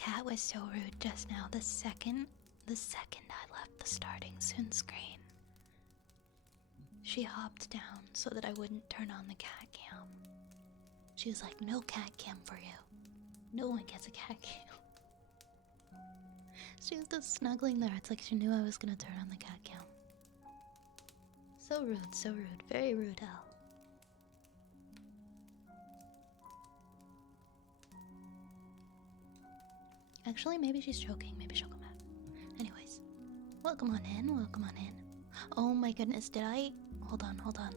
cat was so rude just now. The second I left the starting soon screen, she hopped down so that I wouldn't turn on the cat cam. She was like, "No cat cam for you. No one gets a cat cam." She was just snuggling there. It's like she knew I was gonna turn on the cat cam. So rude, so rude. Very rude, Al. Actually, maybe she's joking. Maybe she'll come back. Anyways, welcome on in. Welcome on in. Oh my goodness, did I? Hold on, hold on.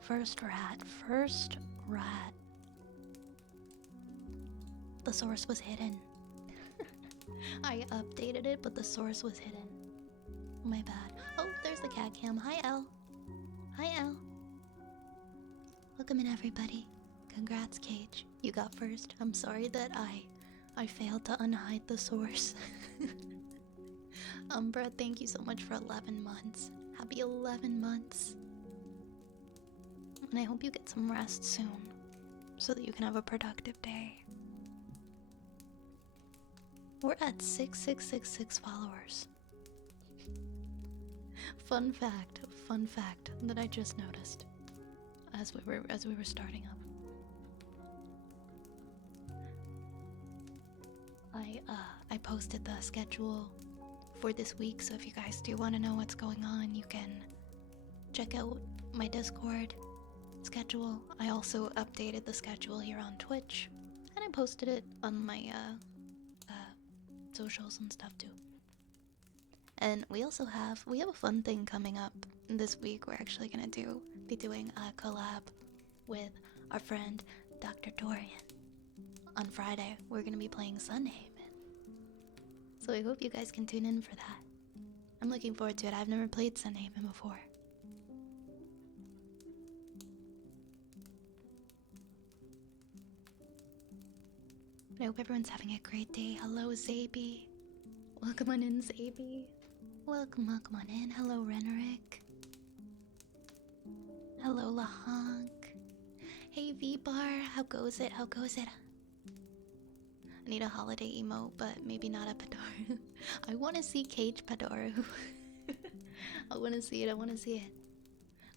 First rat. First rat. The source was hidden. I updated it, but the source was hidden. My bad. Oh, there's the cat cam. Hi, Elle. Hi, Elle. Welcome in, everybody. Congrats, Cage. You got first. I'm sorry that I failed to unhide the source. Umbra, thank you so much for 11 months. Happy 11 months. And I hope you get some rest soon, so that you can have a productive day. We're at 6,666 followers. Fun fact that I just noticed as we were starting up. I posted the schedule for this week, so if you guys do want to know what's going on, you can check out my Discord schedule. I also updated the schedule here on Twitch, and I posted it on my socials and stuff too. And we also have a fun thing coming up this week. We're actually gonna be doing a collab with our friend Dr. Dorian. On Friday, we're gonna be playing Sunday. So I hope you guys can tune in for that. I'm looking forward to it. I've never played Sunhaven before. But I hope everyone's having a great day. Hello, Zaby. Welcome on in, Zaby. Welcome on in. Hello, Renerick. Hello, Lahonk. Hey, V-Bar. How goes it? I need a holiday emote, but maybe not a Padoru. I want to see Cage Padoru. I want to see it.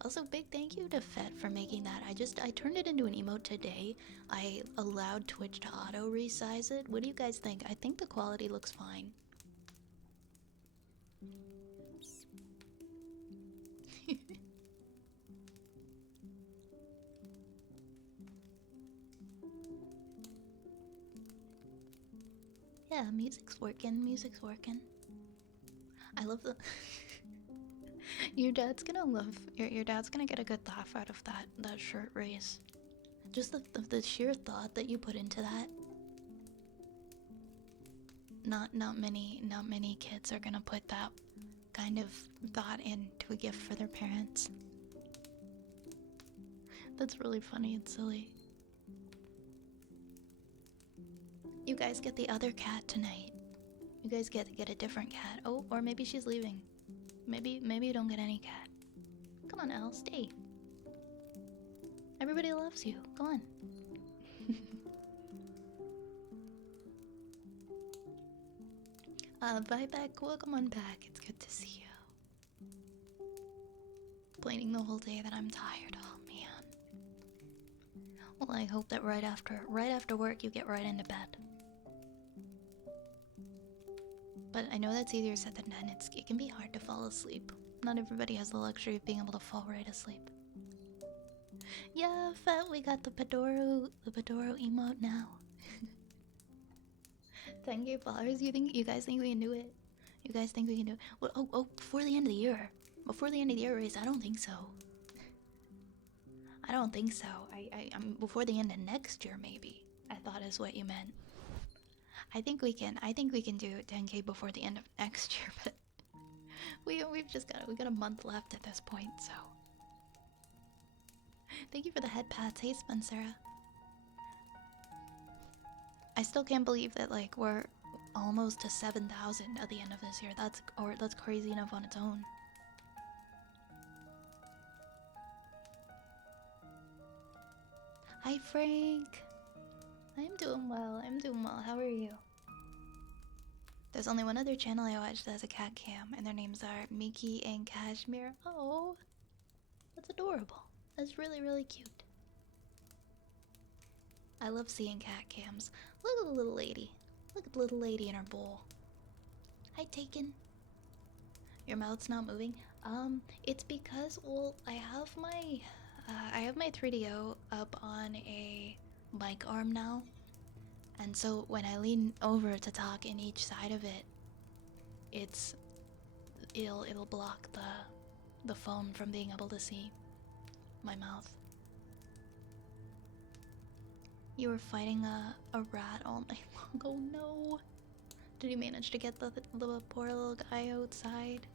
Also, big thank you to Fed for making that. I turned it into an emote today. I allowed Twitch to auto resize it. What do you guys think? I think the quality looks fine. Yeah, music's working. I love the your dad's gonna get a good laugh out of that shirt raise. Just the sheer thought that you put into that. Not many kids are gonna put that kind of thought into a gift for their parents. That's really funny and silly. You guys get the other cat tonight. You guys get a different cat. Oh, or maybe she's leaving. Maybe you don't get any cat. Come on, Elle, stay. Everybody loves you. Go on. Bye back. Welcome on back. It's good to see you. Complaining the whole day that I'm tired. Oh man. Well, I hope that right after work you get right into bed. But I know that's easier said than done. It can be hard to fall asleep. Not everybody has the luxury of being able to fall right asleep. Yeah, Fat, we got the Padoru emote now. 10K followers. You guys think we can do it? You guys think we can do it? Well, oh, before the end of the year. Before the end of the year race, I don't think so. I'm before the end of next year, maybe. I thought is what you meant. I think we can do 10K before the end of next year, but we got a month left at this point, so. Thank you for the head pats. Hey, Spencer. I still can't believe that like we're almost to 7,000 at the end of this year. That's crazy enough on its own. Hi, Frank. I'm doing well. How are you? There's only one other channel I watch that has a cat cam, and their names are Miki and Kashmir. Oh, that's adorable. That's really, really cute. I love seeing cat cams. Look at the little lady. Look at the little lady in her bowl. Hi, Taken. Your mouth's not moving. It's because, well, I have my 3DO up on a mic arm now, and so when I lean over to talk in each side of it, it'll block the phone from being able to see my mouth. You were fighting a rat all night long. Oh no! Did you manage to get the poor little guy outside?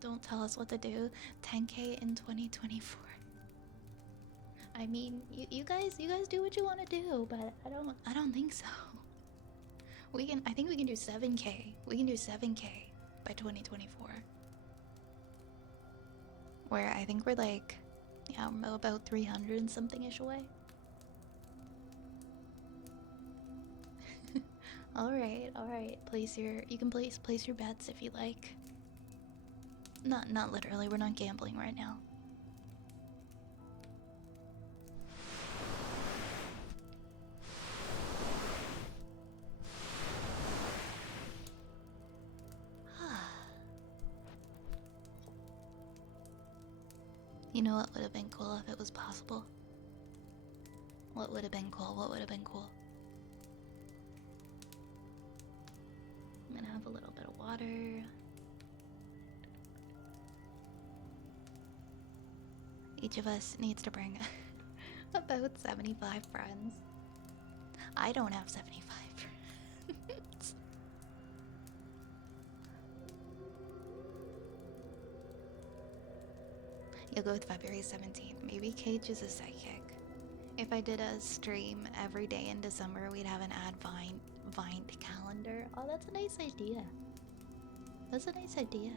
Don't tell us what to do. 10K in 2024. I mean, you guys do what you want to do, but I don't think so. I think we can do 7K. We can do 7K by 2024. Where I think we're like, yeah, about 300 and something ish away. All right. You can place your bets if you like. Not literally. We're not gambling right now. You know what would have been cool if it was possible? What would have been cool? What would have been cool? I'm gonna have a little bit of water. Each of us needs to bring about 75 friends. I don't have 75 friends. You'll go with February 17th. Maybe Cage is a psychic. If I did a stream every day in December, we'd have an Vine calendar. Oh, that's a nice idea. That's a nice idea.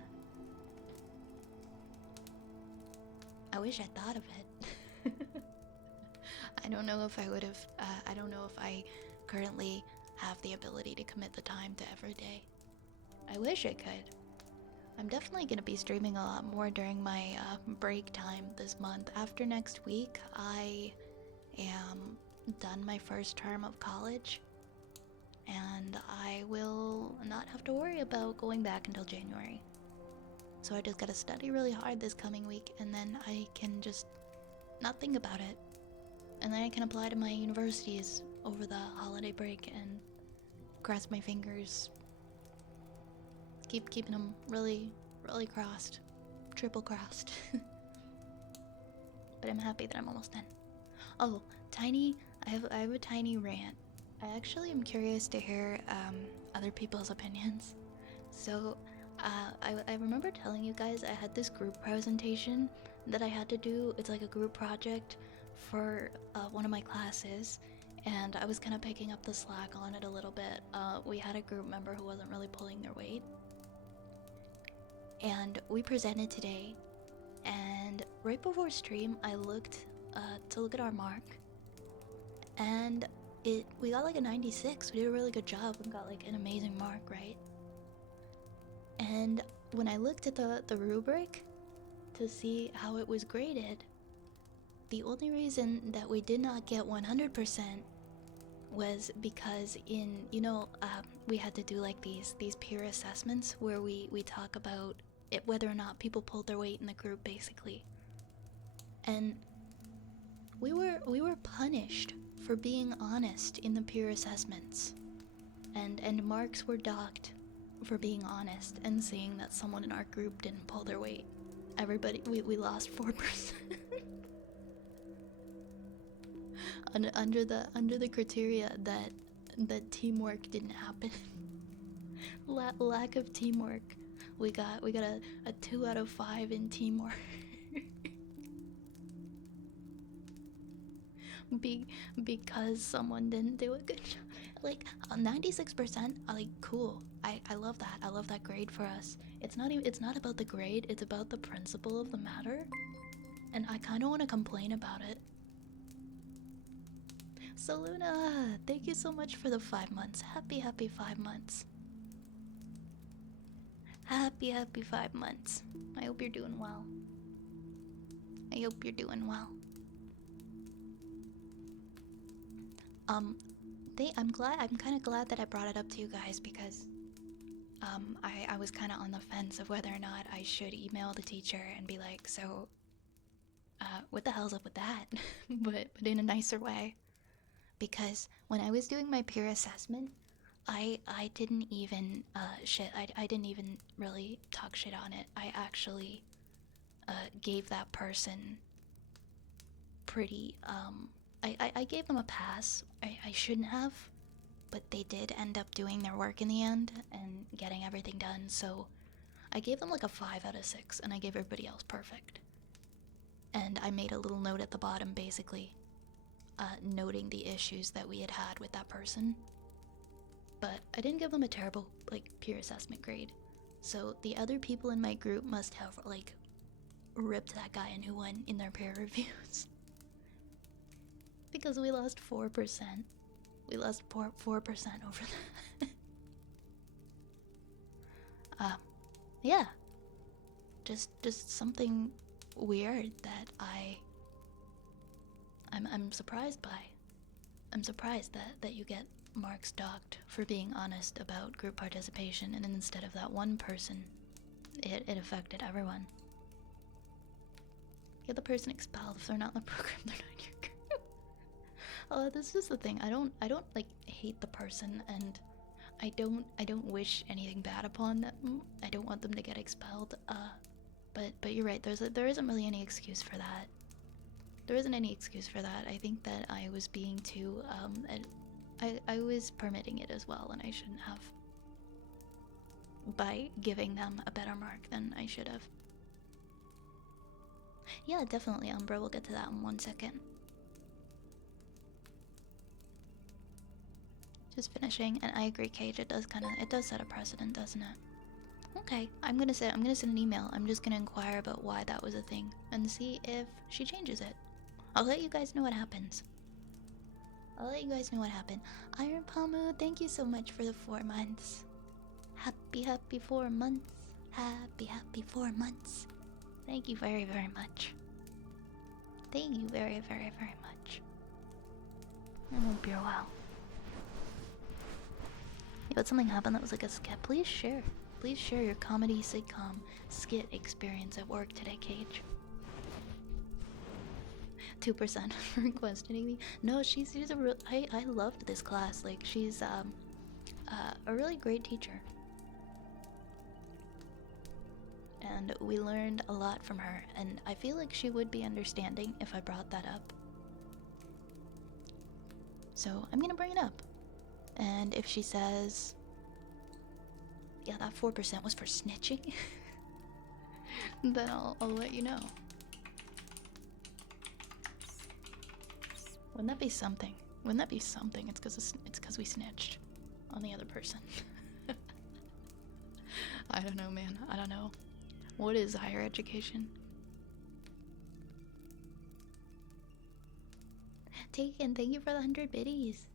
I wish I thought of it. I don't know if I would have. I don't know if I currently have the ability to commit the time to every day. I wish I could. I'm definitely going to be streaming a lot more during my break time this month. After next week, I am done my first term of college, and I will not have to worry about going back until January. So I just gotta study really hard this coming week, and then I can just not think about it. And then I can apply to my universities over the holiday break and cross my fingers. Keeping them really, really crossed. Triple crossed. But I'm happy that I'm almost done. Oh, I have a tiny rant. I actually am curious to hear other people's opinions. So, I remember telling you guys I had this group presentation that I had to do. It's like a group project for one of my classes, and I was kind of picking up the slack on it a little bit. We had a group member who wasn't really pulling their weight, and we presented today, and right before stream I looked to look at our mark, and we got like a 96. We did a really good job and got like an amazing mark, right? And when I looked at the rubric to see how it was graded, the only reason that we did not get 100% was because we had to do like these peer assessments where we talk about whether or not people pulled their weight in the group, basically. And we were punished for being honest in the peer assessments, and marks were docked for being honest and saying that someone in our group didn't pull their weight. Everybody, we lost 4%. under the criteria that teamwork didn't happen. Lack of teamwork. We got a 2 out of 5 in teamwork. Because someone didn't do a good job. Like 96%, like cool. I love that. I love that grade for us. It's not about the grade, it's about the principle of the matter. And I kind of want to complain about it. Saluna, thank you so much for the 5 months. Happy 5 months. Happy 5 months. I hope you're doing well. I hope you're doing well. Um, I'm kind of glad that I brought it up to you guys because I was kind of on the fence of whether or not I should email the teacher and be like, so, what the hell's up with that? but in a nicer way. Because when I was doing my peer assessment, I didn't even I didn't even really talk shit on it. I actually gave that person pretty I gave them a pass. I shouldn't have, but they did end up doing their work in the end and getting everything done. So I gave them like a 5 out of 6 and I gave everybody else perfect. And I made a little note at the bottom basically noting the issues that we had had with that person. But I didn't give them a terrible like peer assessment grade. So the other people in my group must have like ripped that guy a new one in their peer reviews. Because we lost 4%. We lost 4% over that. Yeah. Just something weird that I'm surprised by. I'm surprised that you get marks docked for being honest about group participation, and instead of that one person, it affected everyone. Get the person expelled if they're not in the program, they're not in your group. This is the thing. I don't like hate the person, and I don't wish anything bad upon them. I don't want them to get expelled. But you're right. There isn't really any excuse for that. There isn't any excuse for that. I think that I was being too I was permitting it as well, and I shouldn't have. By giving them a better mark than I should have. Yeah, definitely, Umbra. We'll get to that in 1 second. Just finishing, and I agree, Cage. It does set a precedent, doesn't it? Okay, I'm gonna send an email. I'm just gonna inquire about why that was a thing and see if she changes it. I'll let you guys know what happens. Iron Pamu, thank you so much for the 4 months. Happy 4 months. Happy 4 months. Thank you very much. Thank you very much. I hope you're well. Yeah, but something happened that was like a skit. Please share your comedy sitcom skit experience at work today, Cage. 2% for questioning me. No, she's a real. I loved this class. Like, she's a really great teacher, and we learned a lot from her. And I feel like she would be understanding if I brought that up. So I'm gonna bring it up, and if she says, "Yeah, that 4% was for snitching," then I'll let you know. Wouldn't that be something? It's because we snitched on the other person. I don't know, man. I don't know. What is higher education? Taken, thank you for the 100 biddies.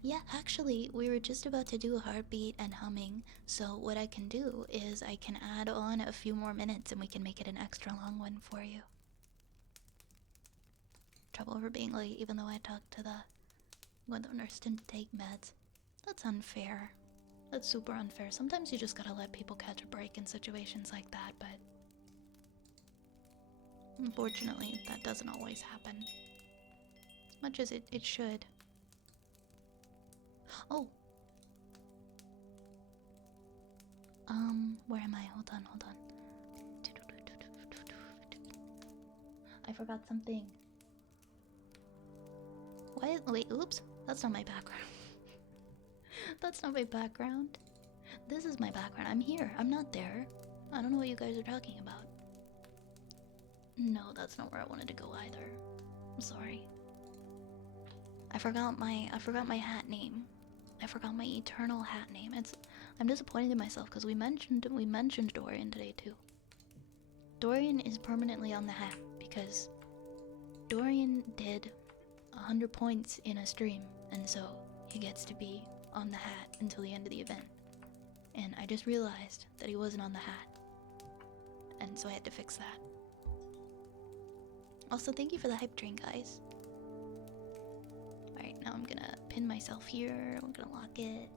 Yeah, actually, we were just about to do a heartbeat and humming, so what I can do is I can add on a few more minutes and we can make it an extra long one for you. Trouble for being late, even though I talked to the nurse didn't take meds. That's unfair. That's super unfair. Sometimes you just gotta let people catch a break in situations like that, but unfortunately, that doesn't always happen. As much as it should. Oh! Where am I? Hold on. I forgot something. Wait, oops. That's not my background. That's not my background. This is my background. I'm here. I'm not there. I don't know what you guys are talking about. No, that's not where I wanted to go either. I'm sorry. I forgot my hat name. I forgot my eternal hat name. I'm disappointed in myself because we mentioned Dorian today too. Dorian is permanently on the hat because Dorian did 100 points in a stream, and so he gets to be on the hat until the end of the event. And I just realized that he wasn't on the hat, and so I had to fix that. Also, thank you for the hype train, guys. Alright, now I'm gonna pin myself here, I'm gonna lock it,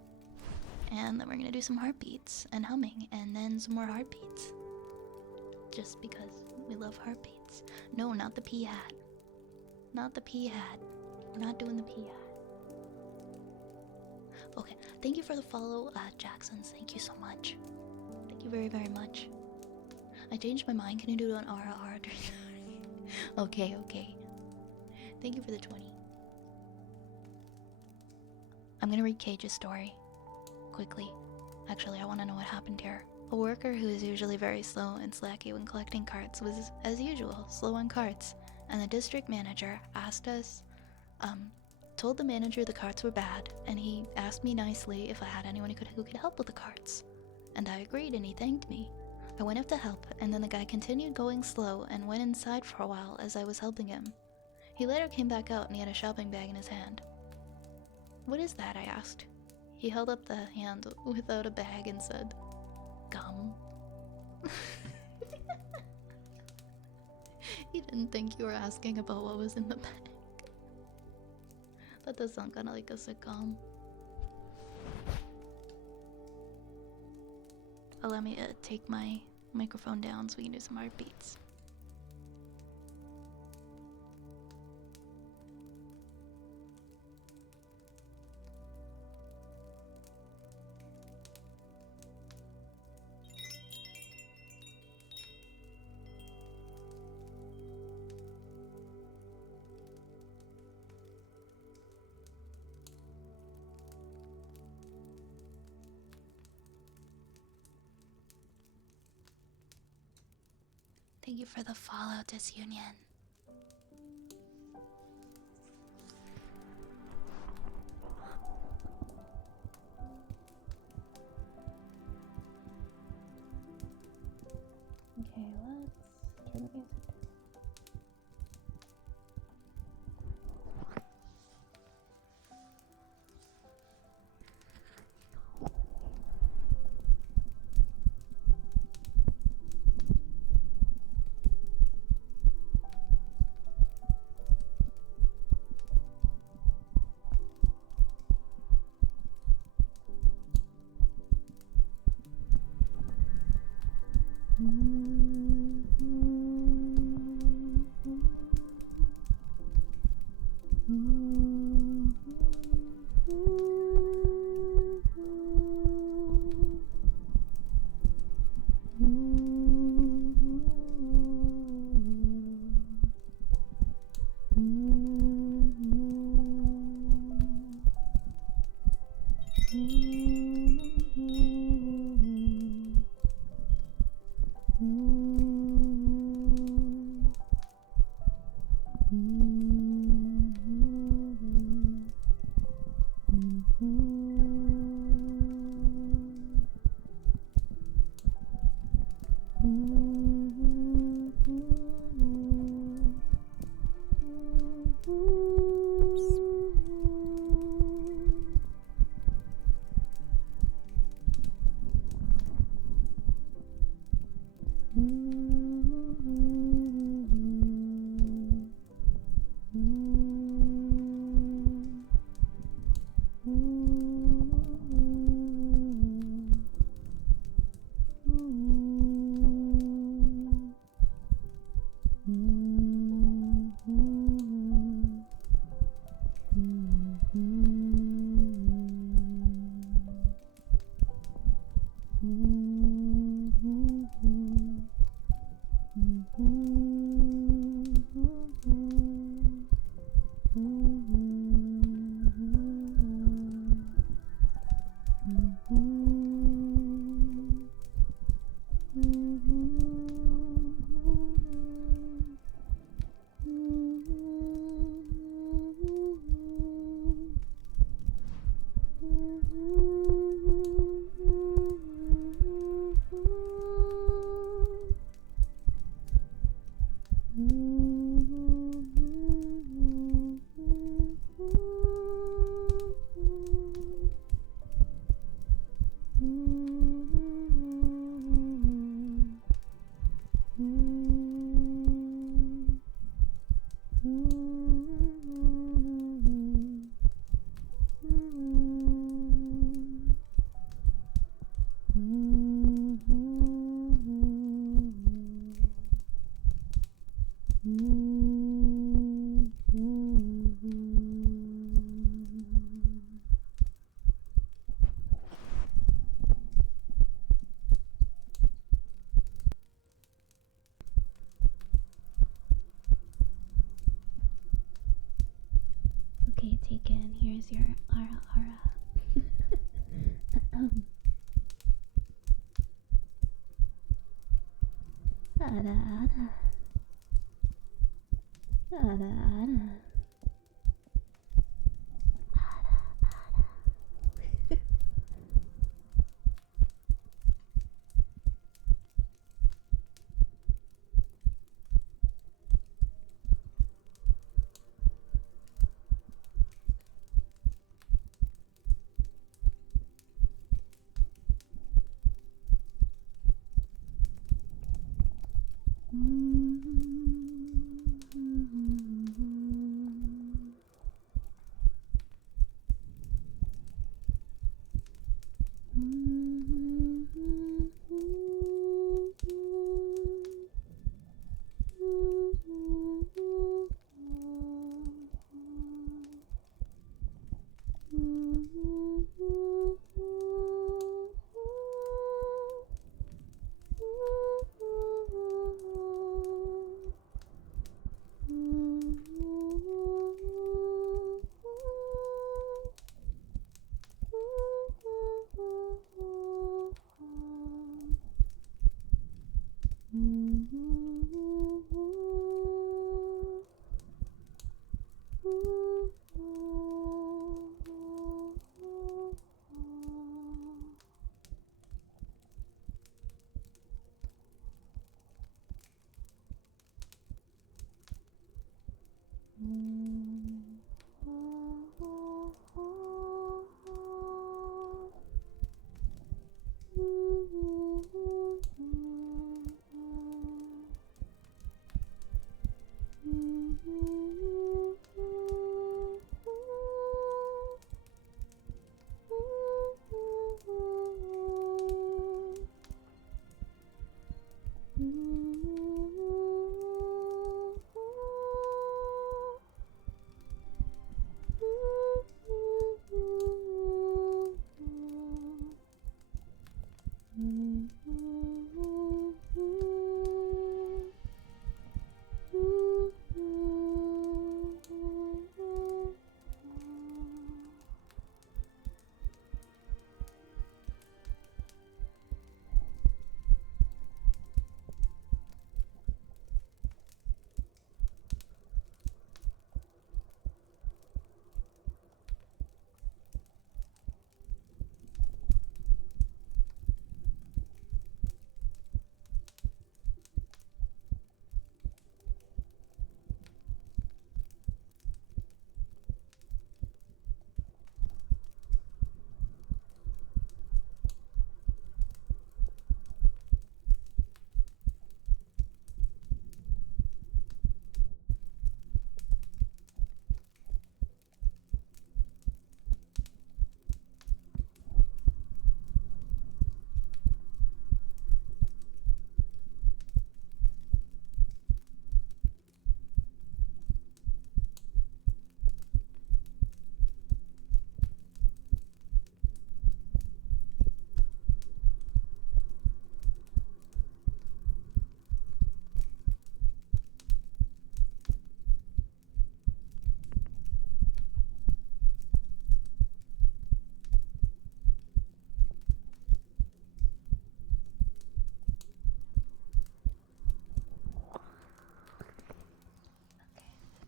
and then we're gonna do some heartbeats and humming, and then some more heartbeats. Just because we love heartbeats. No, not the pea hat. Not the pea hat. We're not doing the pea hat. Okay, thank you for the follow, Jacksons. Thank you so much. Thank you very, very much. I changed my mind. Can you do an RR? Okay, okay. Thank you for the 20. I'm gonna read Cage's story. Quickly. Actually, I want to know what happened here. A worker who is usually very slow and slacky when collecting carts was, as usual, slow on carts, and the district manager asked us, told the manager the carts were bad, and he asked me nicely if I had anyone who could help with the carts. And I agreed, and he thanked me. I went up to help, and then the guy continued going slow and went inside for a while as I was helping him. He later came back out and he had a shopping bag in his hand. "What is that?" I asked. He held up the hand without a bag and said, "Gum." He didn't think you were asking about what was in the bag. That does sound kind of like a sitcom. Allow me to take my microphone down so we can do some heartbeats. Thank you for the follow, Disunion. Okay, let's turn the music down. taken. Here's your ara ara. Ara ara. Ara ara.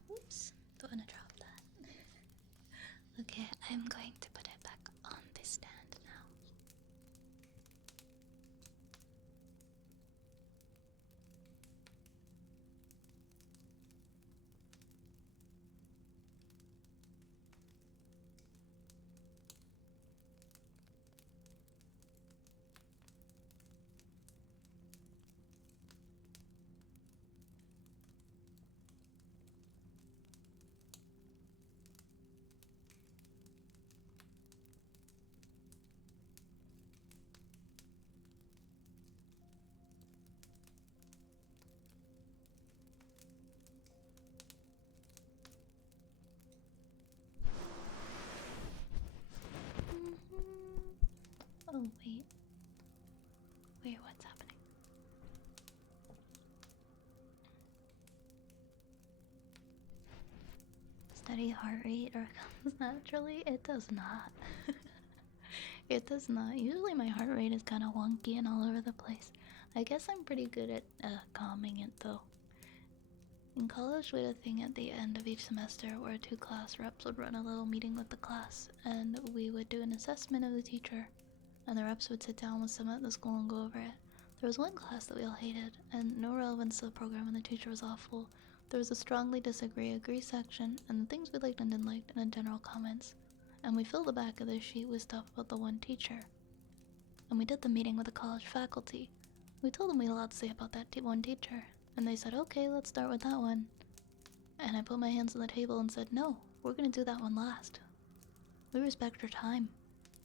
Oops, don't wanna drop that. Okay, I'm going to put it back on this stand now. Oh, wait. Wait, what's happening? Study my heart rate comes naturally? It does not. It does not. Usually my heart rate is kind of wonky and all over the place. I guess I'm pretty good at calming it though. In college, we had a thing at the end of each semester where two class reps would run a little meeting with the class, and we would do an assessment of the teacher, and the reps would sit down with some at the school and go over it. There was one class that we all hated, and no relevance to the program, and the teacher was awful. There was a strongly disagree, agree section, and the things we liked and didn't like, and then general comments. And we filled the back of the sheet with stuff about the one teacher. And we did the meeting with the college faculty. We told them we had a lot to say about that one teacher, and they said, okay, let's start with that one. And I put my hands on the table and said, no, we're gonna do that one last. We respect your time,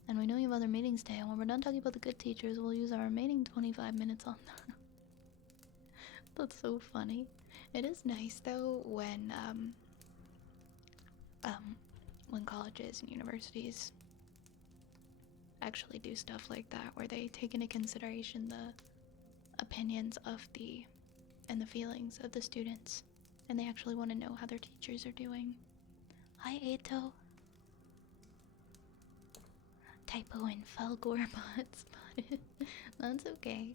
and we know you have other meetings today, and when we're done talking about the good teachers, we'll use our remaining 25 minutes on that. That's so funny. It is nice though when colleges and universities actually do stuff like that, where they take into consideration the opinions of the feelings of the students, and they actually want to know how their teachers are doing. Hi Ato. Typo in Falgor bots. That's okay.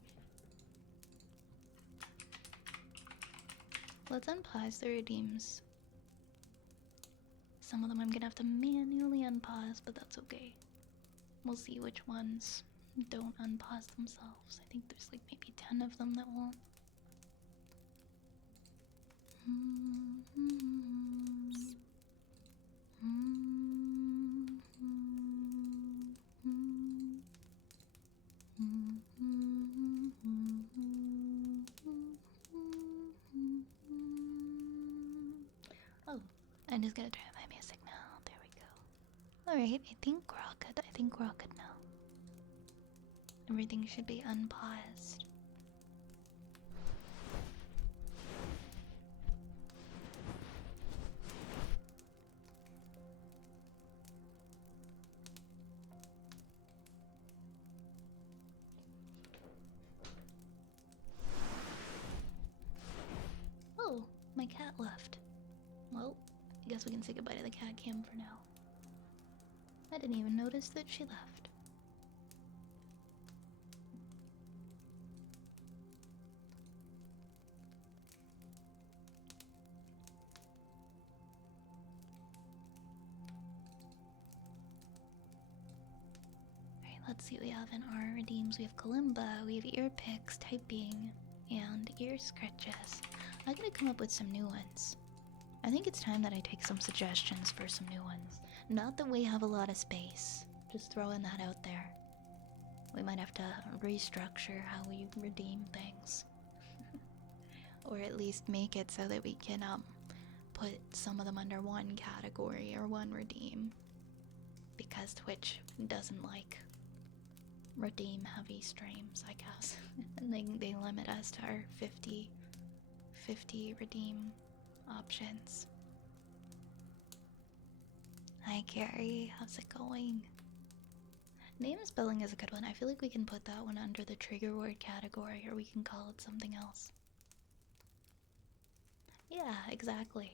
Let's unpause the redeems. Some of them I'm gonna have to manually unpause, but that's okay. We'll see which ones don't unpause themselves. I think there's like maybe 10 of them that won't. Oh, I'm just gonna turn my music now. There we go. Alright, I think we're all good. I think we're all good now. Everything should be unpaused. Oh, my cat left. Well, I guess we can say goodbye to the cat cam for now. I didn't even notice that she left. Alright, let's see what we have in our redeems. We have Kalimba, we have ear picks, typing, and ear scratches. I'm gonna come up with some new ones. I think it's time that I take some suggestions for some new ones. Not that we have a lot of space, just throwing that out there. We might have to restructure how we redeem things. Or at least make it so that we can put some of them under one category or one redeem. Because Twitch doesn't like redeem heavy streams, I guess. And they limit us to our 50 redeem options. Hi Carrie, how's it going? Name spelling is a good one. I feel like we can put that one under the trigger word category, or we can call it something else. Yeah, exactly.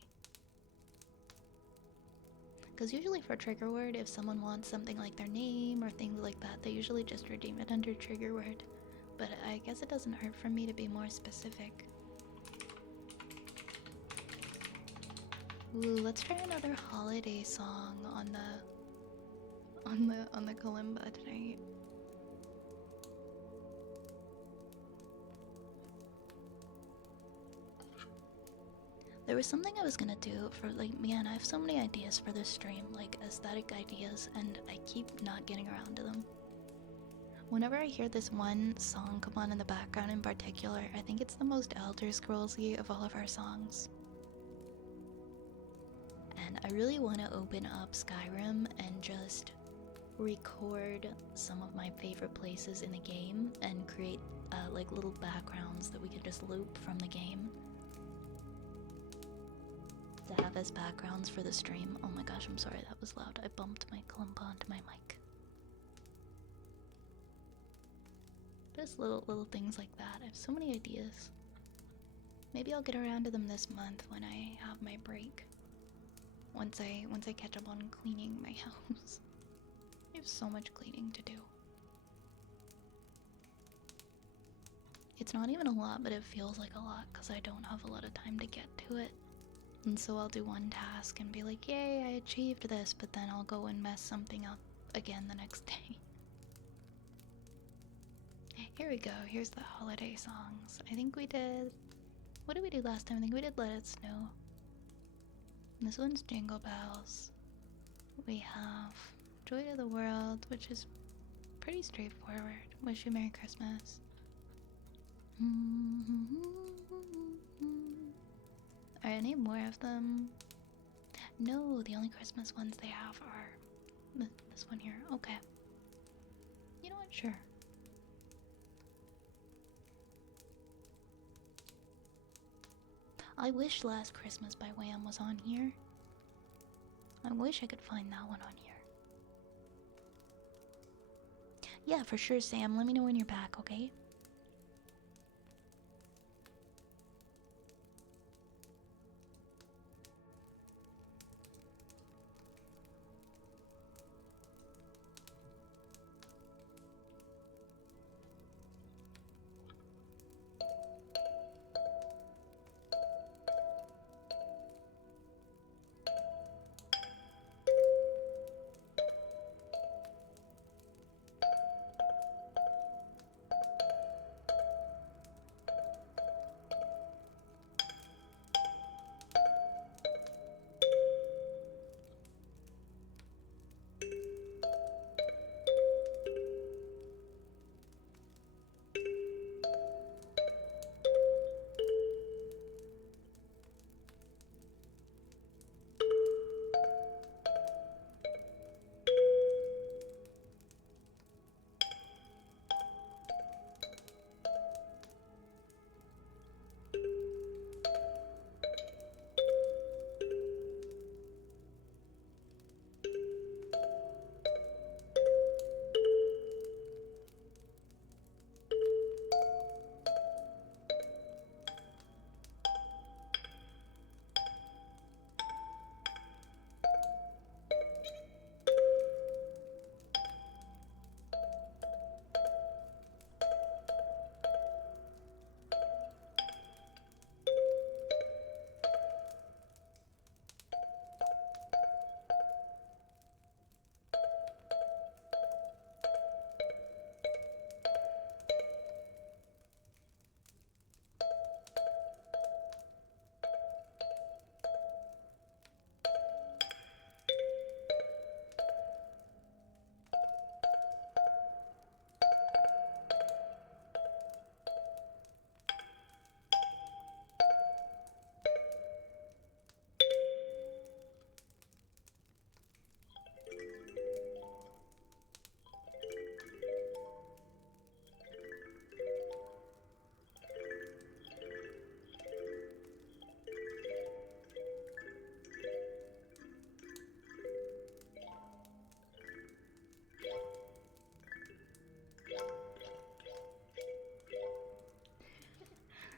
Because usually for trigger word, if someone wants something like their name or things like that, they usually just redeem it under trigger word. But I guess it doesn't hurt for me to be more specific. Ooh, let's try another holiday song on the kalimba tonight. There was something I was gonna do for, like, man, I have so many ideas for this stream, like aesthetic ideas, and I keep not getting around to them. Whenever I hear this one song come on in the background in particular, I think it's the most Elder Scrolls-y of all of our songs. And I really want to open up Skyrim and just record some of my favorite places in the game and create like little backgrounds that we could just loop from the game to have as backgrounds for the stream. Oh my gosh, I'm sorry, that was loud. I bumped my kalimba onto my mic. Just little things like that. I have so many ideas. Maybe I'll get around to them this month when I have my break. Once I catch up on cleaning my house. I have so much cleaning to do. It's not even a lot, but it feels like a lot because I don't have a lot of time to get to it. And so I'll do one task and be like, yay, I achieved this, but then I'll go and mess something up again the next day. Here we go, here's the holiday songs. I think we did... What did we do last time? I think we did Let It Snow. And this one's Jingle Bells. We have Joy to the World, which is pretty straightforward. Wish You Merry Christmas. Are any more of them? No, the only Christmas ones they have are this one here. Okay. You know what? Sure. I wish Last Christmas by Wham was on here. I wish I could find that one on here. Yeah, for sure, Sam. Let me know when you're back, okay?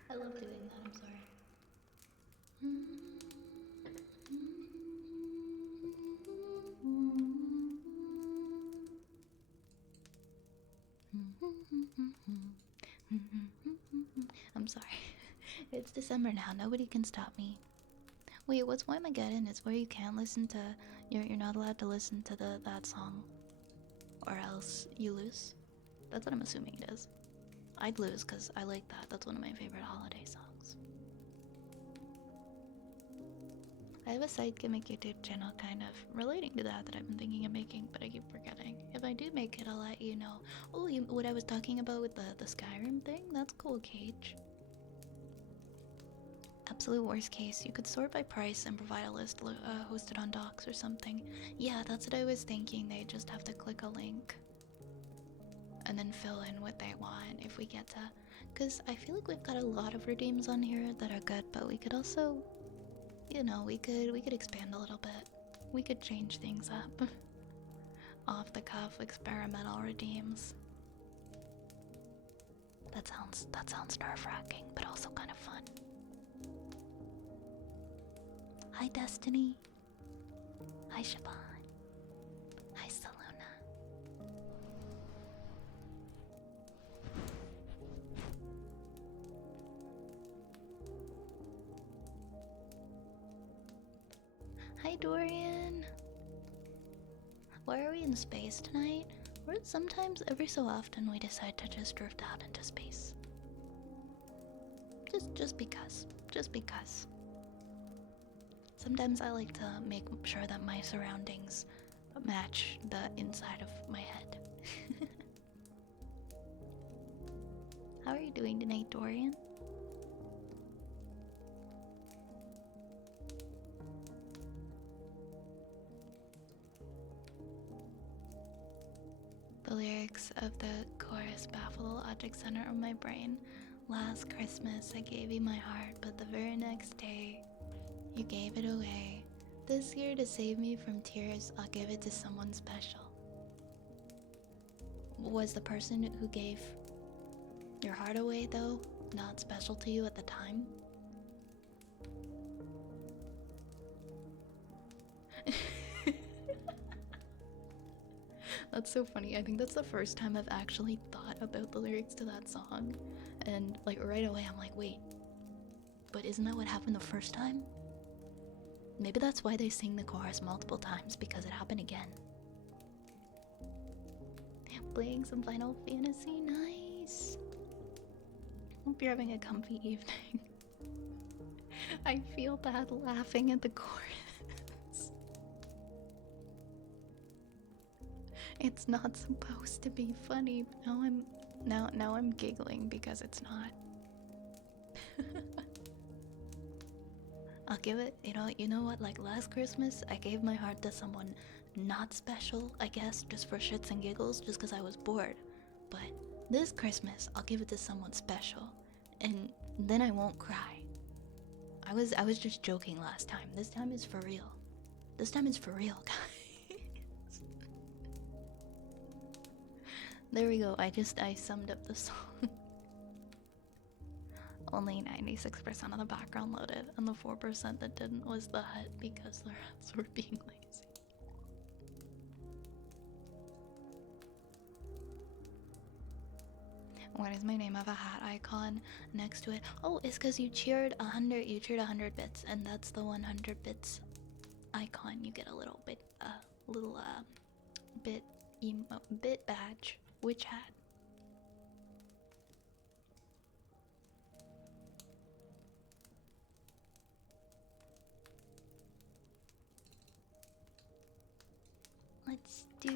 I love doing that, I'm sorry. I'm sorry. It's December now, nobody can stop me. Wait, what's Whamageddon? It's where you can't listen to... You're not allowed to listen to that song. Or else you lose? That's what I'm assuming it is. I'd lose because I like that. That's one of my favorite holiday songs. I have a side gimmick YouTube channel kind of relating to that I've been thinking of making, but I keep forgetting. If I do make it, I'll let you know. Oh, what I was talking about with the Skyrim thing? That's cool, Cage. Absolute worst case, you could sort by price and provide a list hosted on docs or something. Yeah, that's what I was thinking. They just have to click a link and then fill in what they want if we get to... Because I feel like we've got a lot of redeems on here that are good, but we could also... You know, we could expand a little bit. We could change things up. Off the cuff experimental redeems. That sounds nerve-wracking, but also kind of fun. Hi, Destiny. Hi, Shaban. Hi, Salona. Hi, Dorian. Why are we in space tonight? Or sometimes, every so often, we decide to just drift out into space. Just because. Just because. Sometimes I like to make sure that my surroundings match the inside of my head. How are you doing tonight, Dorian? The lyrics of the chorus baffle the logic center of my brain. Last Christmas I gave you my heart, but the very next day you gave it away. This year, to save me from tears, I'll give it to someone special. Was the person who gave your heart away, though, not special to you at the time? That's so funny. I think that's the first time I've actually thought about the lyrics to that song. And, like, right away I'm like, wait, but isn't that what happened the first time? Maybe that's why they sing the chorus multiple times, because it happened again. Playing some Final Fantasy, nice. Hope you're having a comfy evening. I feel bad laughing at the chorus. It's not supposed to be funny, but now I'm giggling because it's not. I'll give it, you know what, like last Christmas, I gave my heart to someone not special, I guess, just for shits and giggles, just because I was bored. But this Christmas, I'll give it to someone special, and then I won't cry. I was just joking last time. This time is for real. This time is for real, guys. There we go, I summed up the song. Only 96% of the background loaded, and the 4% that didn't was the hut because the rats were being lazy. Why does my name have a hat icon next to it? Oh, it's because you cheered 100 bits, and that's the 100 bits icon. You get a little bit, bit badge. Which hat? Let's do,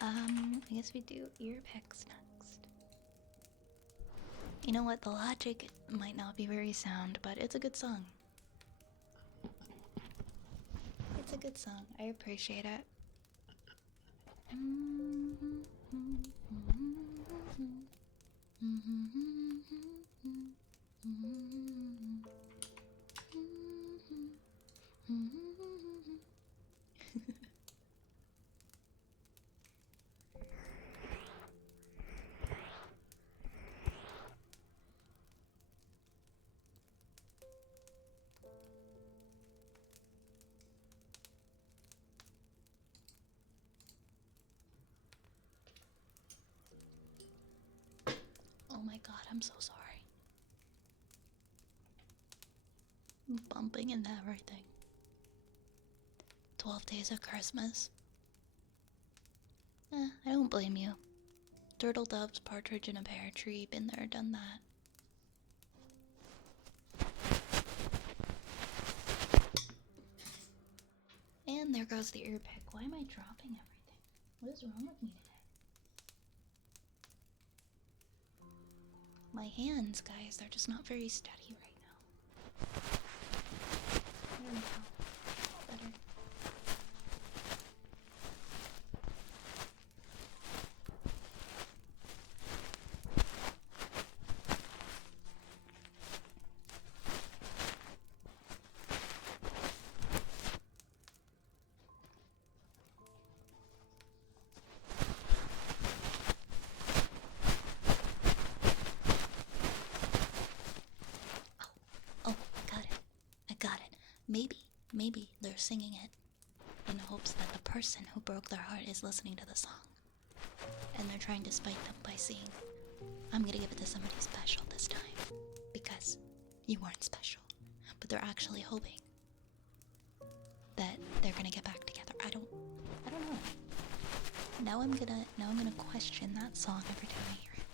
I guess we do ear picks next. You know what, the logic might not be very sound, but it's a good song. It's a good song, I appreciate it. Oh my god, I'm so sorry. I'm bumping into everything. 12 days of Christmas. I don't blame you. Turtle doves, partridge in a pear tree, been there, done that. And there goes the ear pick. Why am I dropping everything? What is wrong with me today? My hands, guys, they're just not very steady right now. There we go. Better. Oh, got it. I got it. Maybe they're singing it in hopes that the person who broke their heart is listening to the song. And they're trying to spite them by saying, I'm gonna give it to somebody special this time. Because you weren't special. But they're actually hoping that they're gonna get back together. I don't know. Now I'm gonna question that song every time I hear it.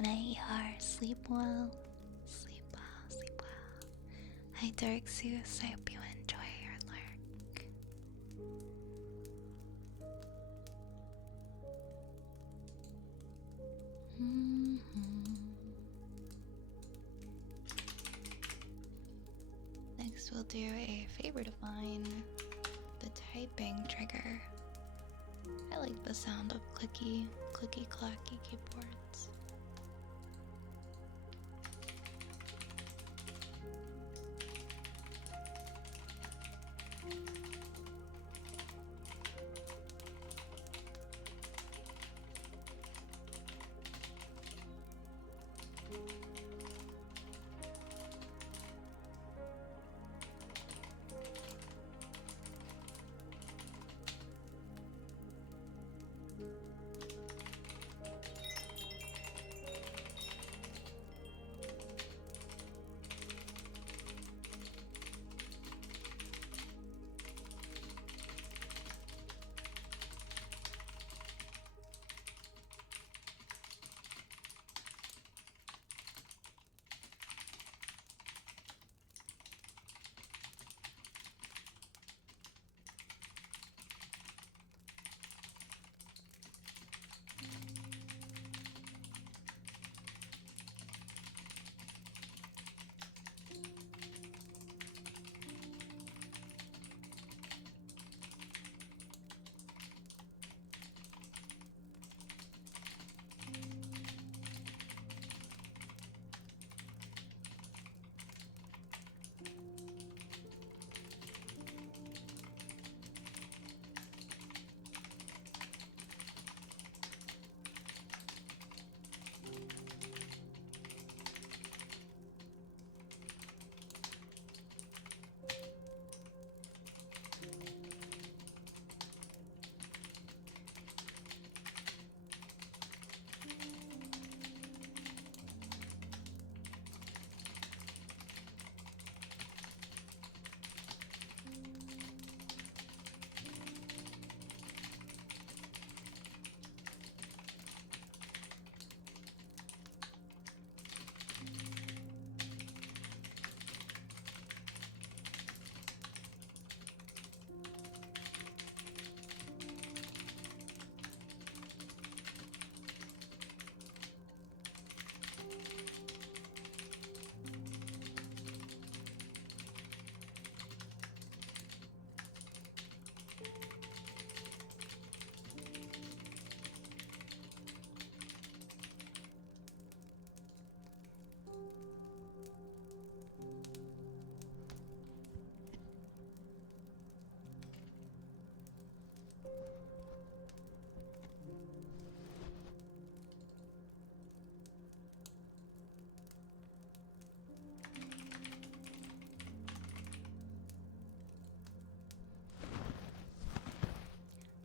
Good night, Yar. Sleep well. Sleep well, sleep well. Hi, Dark Zeus. I hope you enjoy your lurk. Next, we'll do a favorite of mine, the typing trigger. I like the sound of clicky, clicky, clacky keyboards.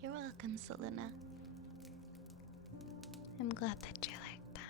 You're welcome, Selena. I'm glad that you like them.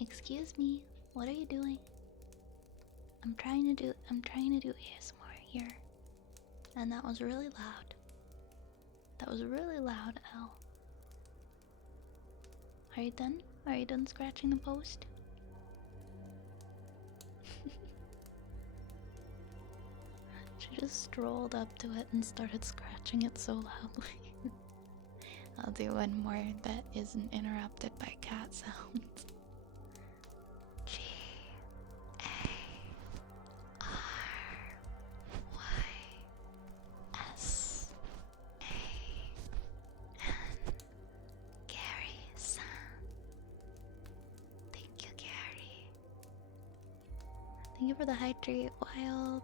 Excuse me. What are you doing? I'm trying to do ASMR here. And that was really loud. That was really loud, L. Are you done? Are you done scratching the post? She just strolled up to it and started scratching it so loudly. I'll do one more that isn't interrupted by cat sounds. Gary-san. Thank you, Gary. Thank you for the hydrate, Wild.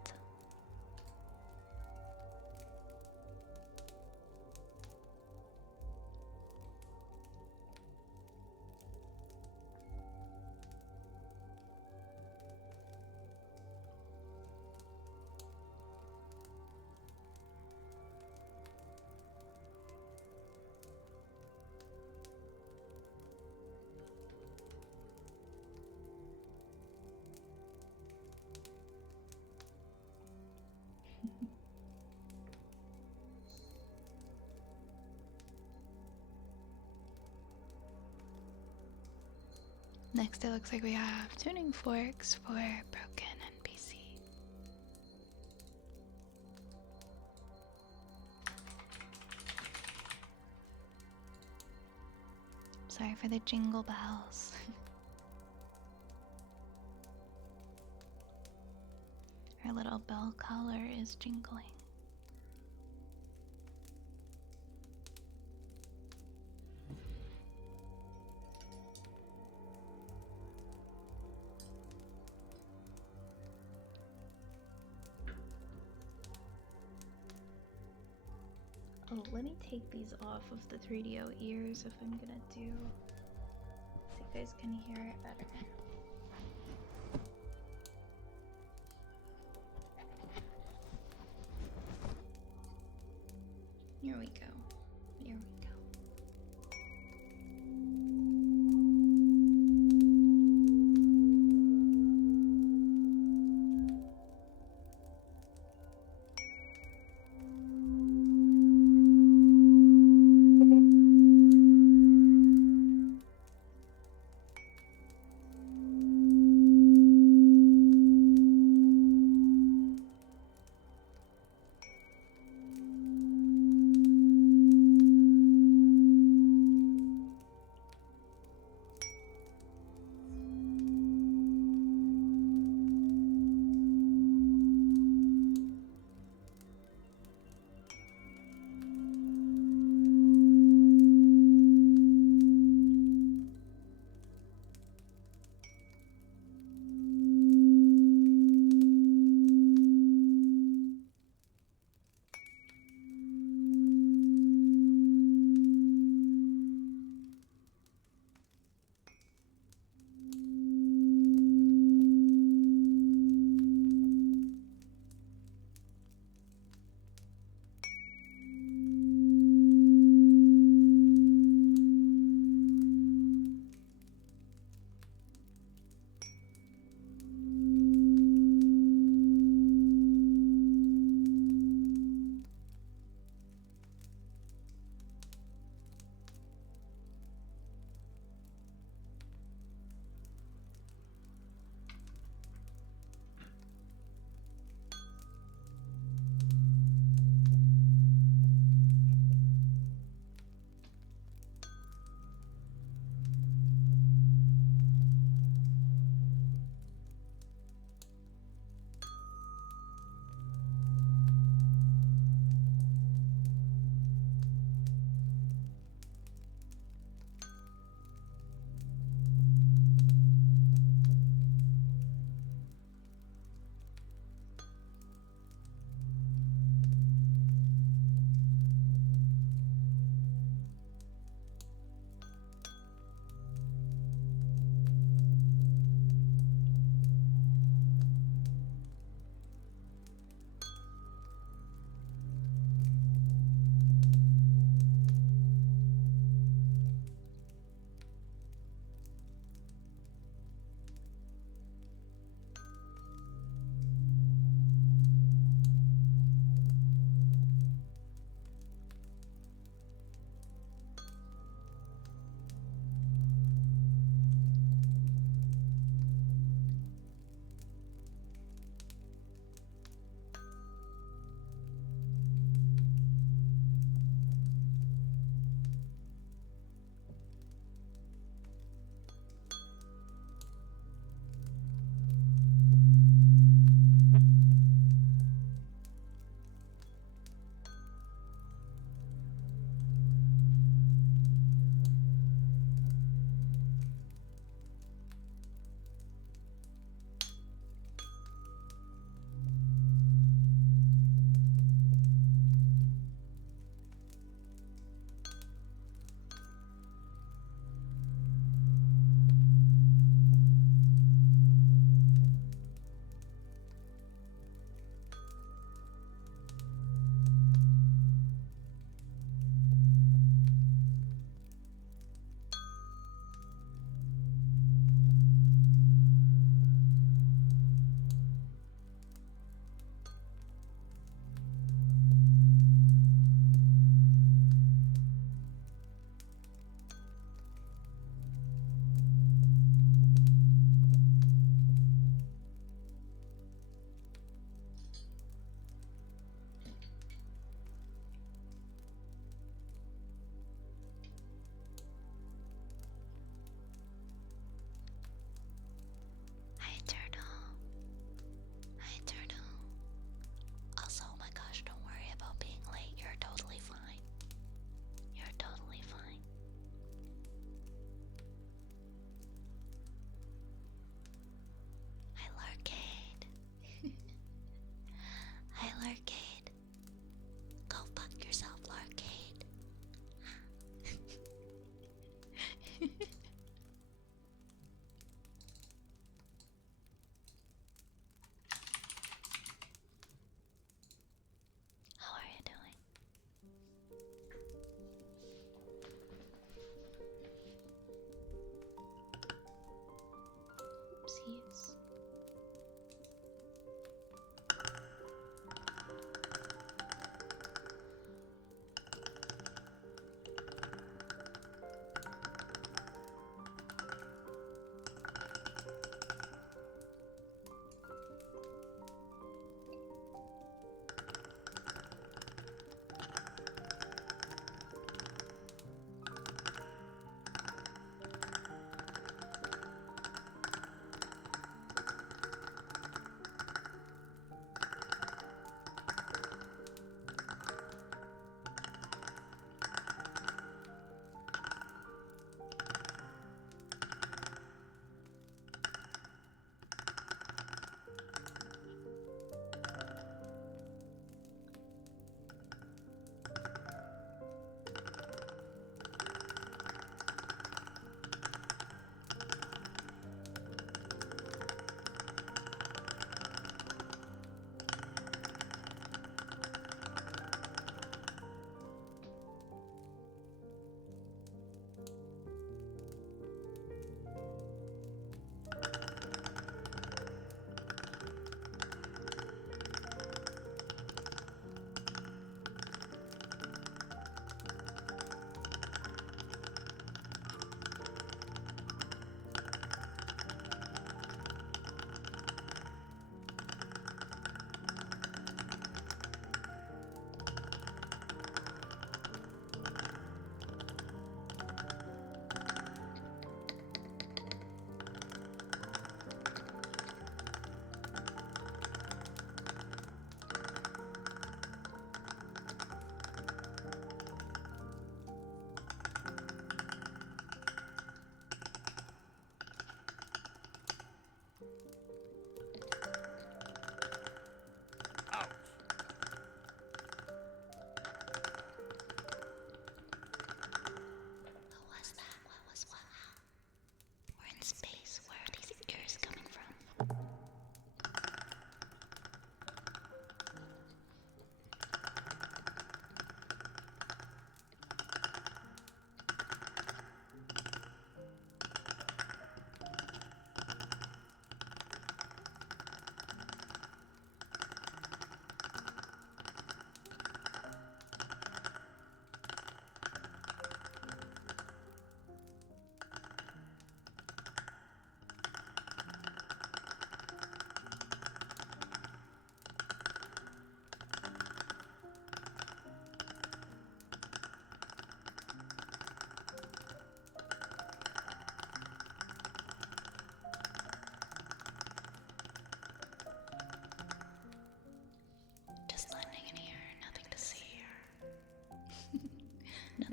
Next, it looks like we have tuning forks for broken NPC. Sorry for the jingle bells. Our little bell collar is jingling. Oh, let me take these off of the 3DO ears if I'm gonna do, so you guys can hear it better. Here we go. Here we go.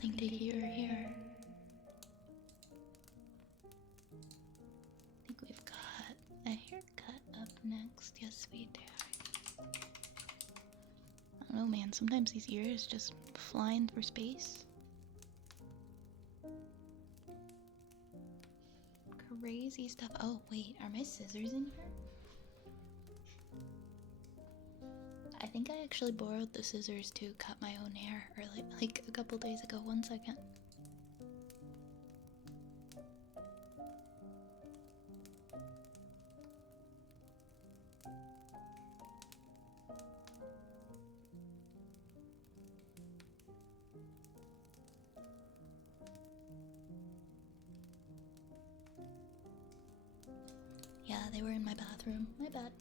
nothing to hear here. I think we've got a haircut up next. Yes, we do. I don't know, man. Sometimes these ears just flying through space. Crazy stuff. Oh, wait. Are my scissors in here? I think I actually borrowed the scissors to cut my own hair early, like a couple days ago. 1 second. Yeah, they were in my bathroom. My bad.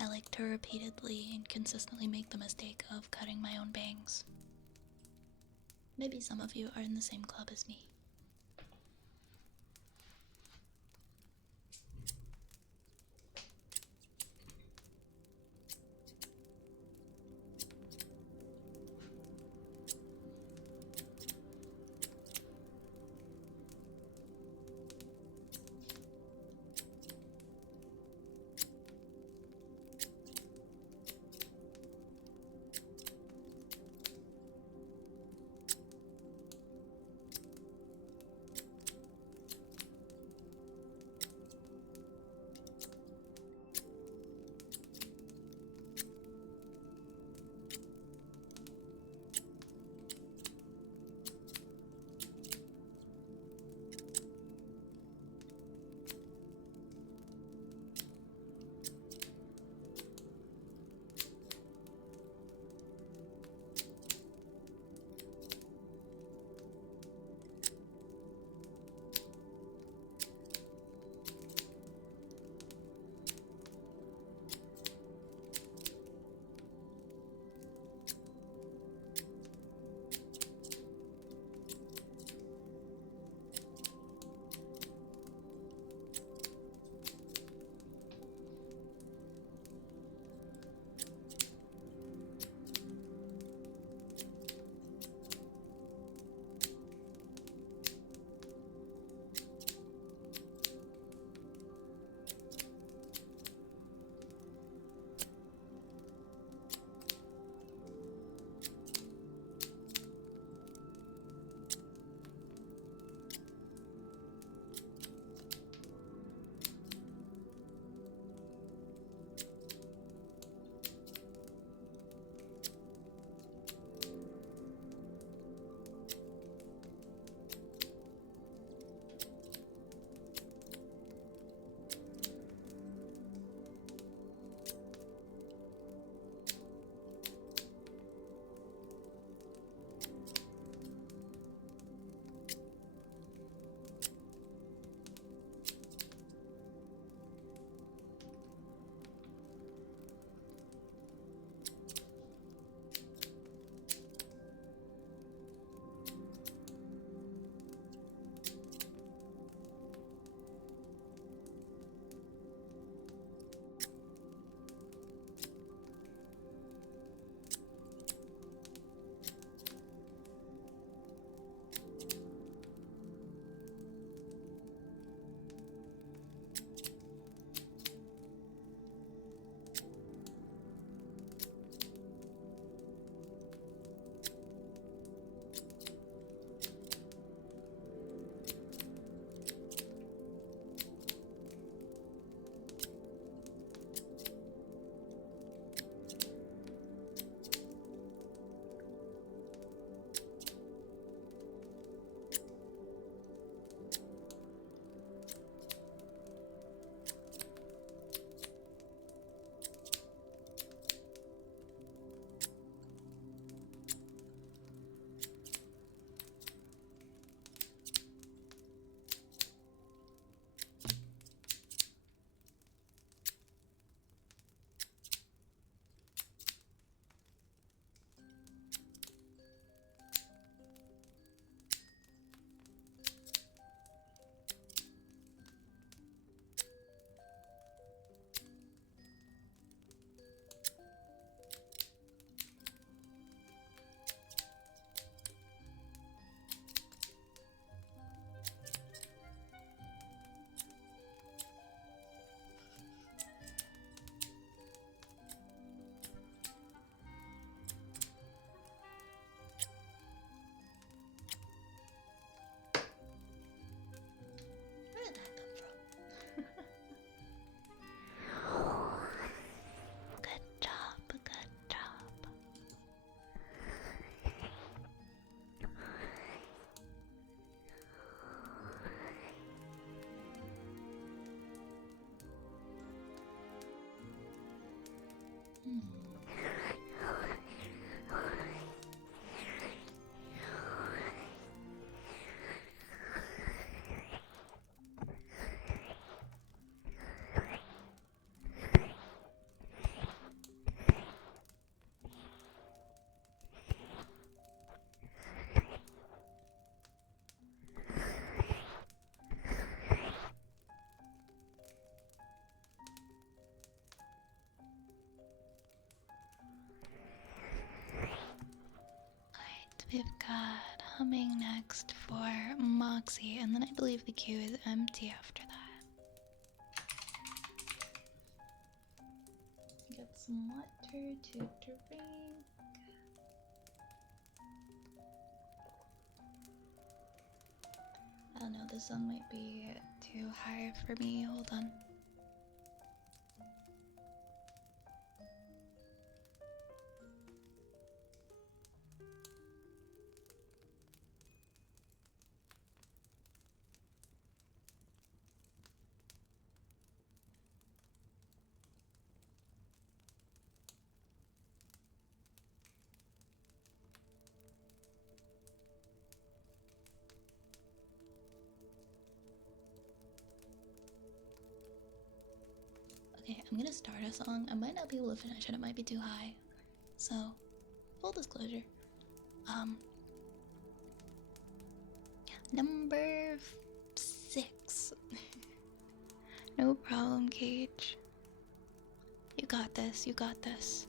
I like to repeatedly and consistently make the mistake of cutting my own bangs. Maybe some of you are in the same club as me. We've got humming next for Moxie, and then I believe the queue is empty after that. Get some water to drink. I don't know, this song might be too high for me. Hold on. Okay, I'm gonna start a song. I might not be able to finish it, it might be too high. So, full disclosure. Number 6. No problem, Cage. You got this, you got this.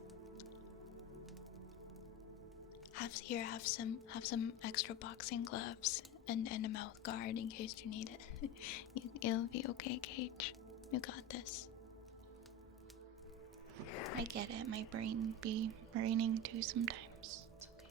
Have some extra boxing gloves and a mouth guard in case you need it. It'll be okay, Cage. You got this. I get it, my brain be raining too sometimes. It's okay.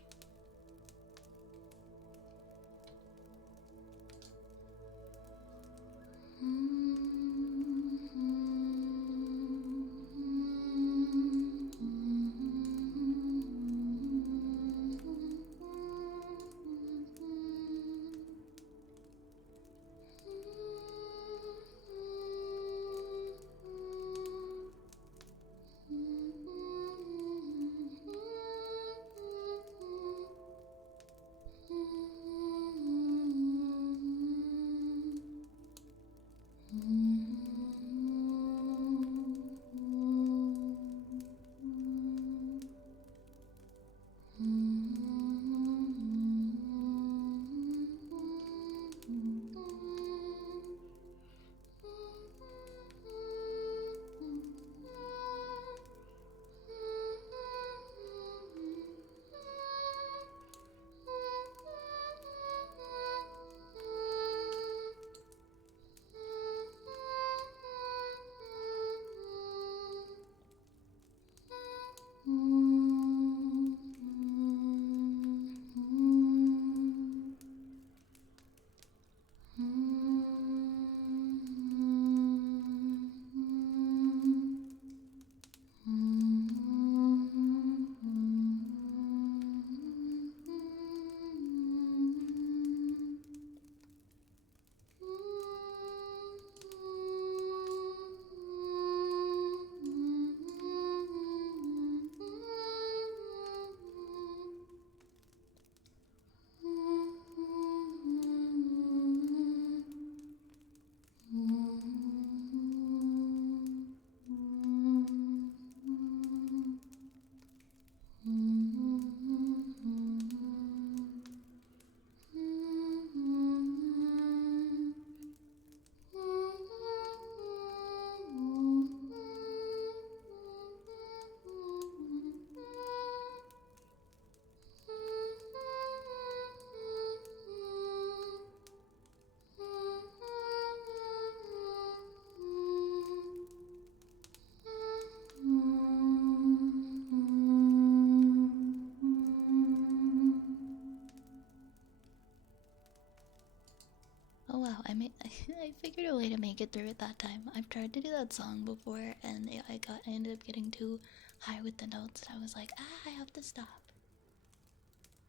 Oh wow, I figured a way to make it through it that time. I've tried to do that song before and I ended up getting too high with the notes and I was like, I have to stop.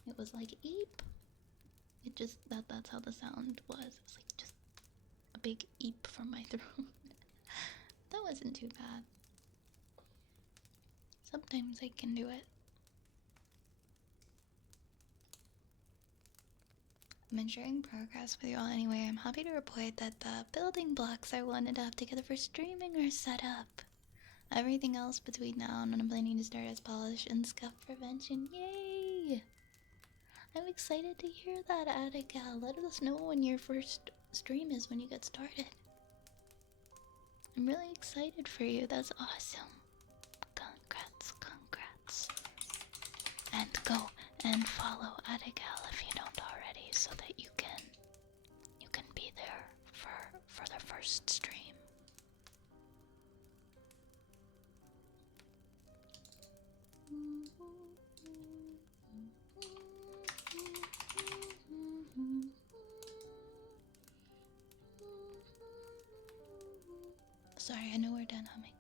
It was like eep. It just that's how the sound was. It was like just a big eep from my throat. That wasn't too bad. Sometimes I can do it. I'm ensuring progress with you all anyway. I'm happy to report that the building blocks I wanted to have together for streaming are set up. Everything else between now and when I'm planning to start is polish and scuff prevention. Yay! I'm excited to hear that, Attica. Let us know when your first stream is when you get started. I'm really excited for you. That's awesome. Congrats, congrats. And go and follow Adigal if you don't already, so that you can be there for the first stream. Sorry, I know we're done humming.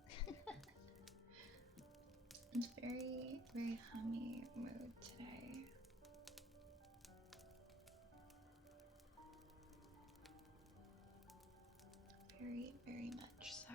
It's very, very hummy mood today. Very, very much so.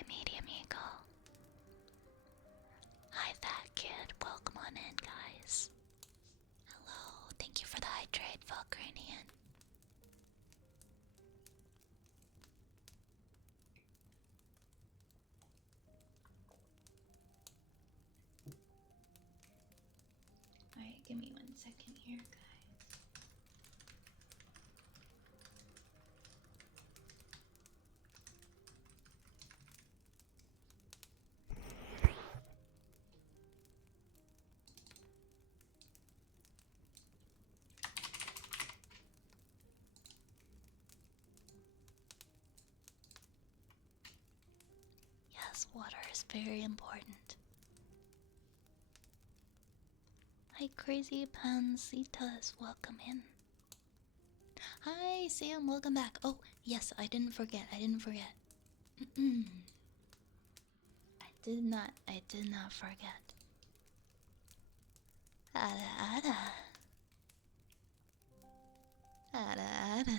Hi, Medium Eagle. Hi, Fat Kid. Welcome on in, guys. Hello. Thank you for the hydrate, Volcranian. Alright, give me 1 second here, guys. Yes, water is very important. Hi, Crazy Pansitas. Welcome in. Hi, Sam. Welcome back. Oh, yes, I didn't forget. I didn't forget. I did not forget. Ada, ada. Ada, ada.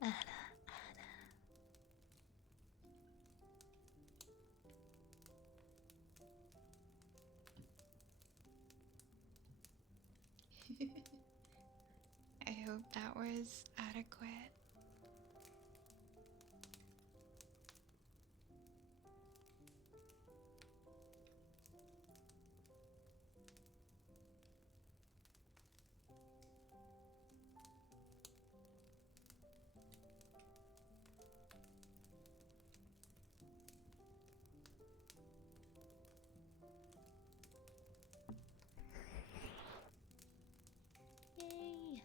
Ada, ada. I hope that was adequate. Yay!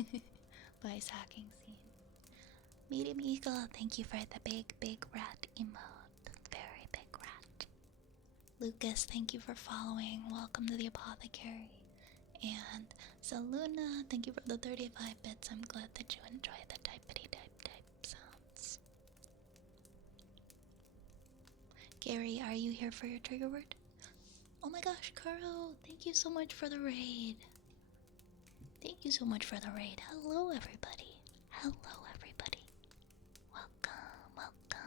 Voice hacking scene. Medium Eagle, thank you for the big rat emote. Very big rat. Lucas, thank you for following. Welcome to the Apothecary. And Saluna, thank you for the 35 bits. I'm glad that you enjoy the typity type sounds. Gary, are you here for your trigger word? Oh my gosh, Kuro, thank you so much for the raid. Thank you so much for the raid. Hello, everybody. Hello, everybody. Welcome, welcome.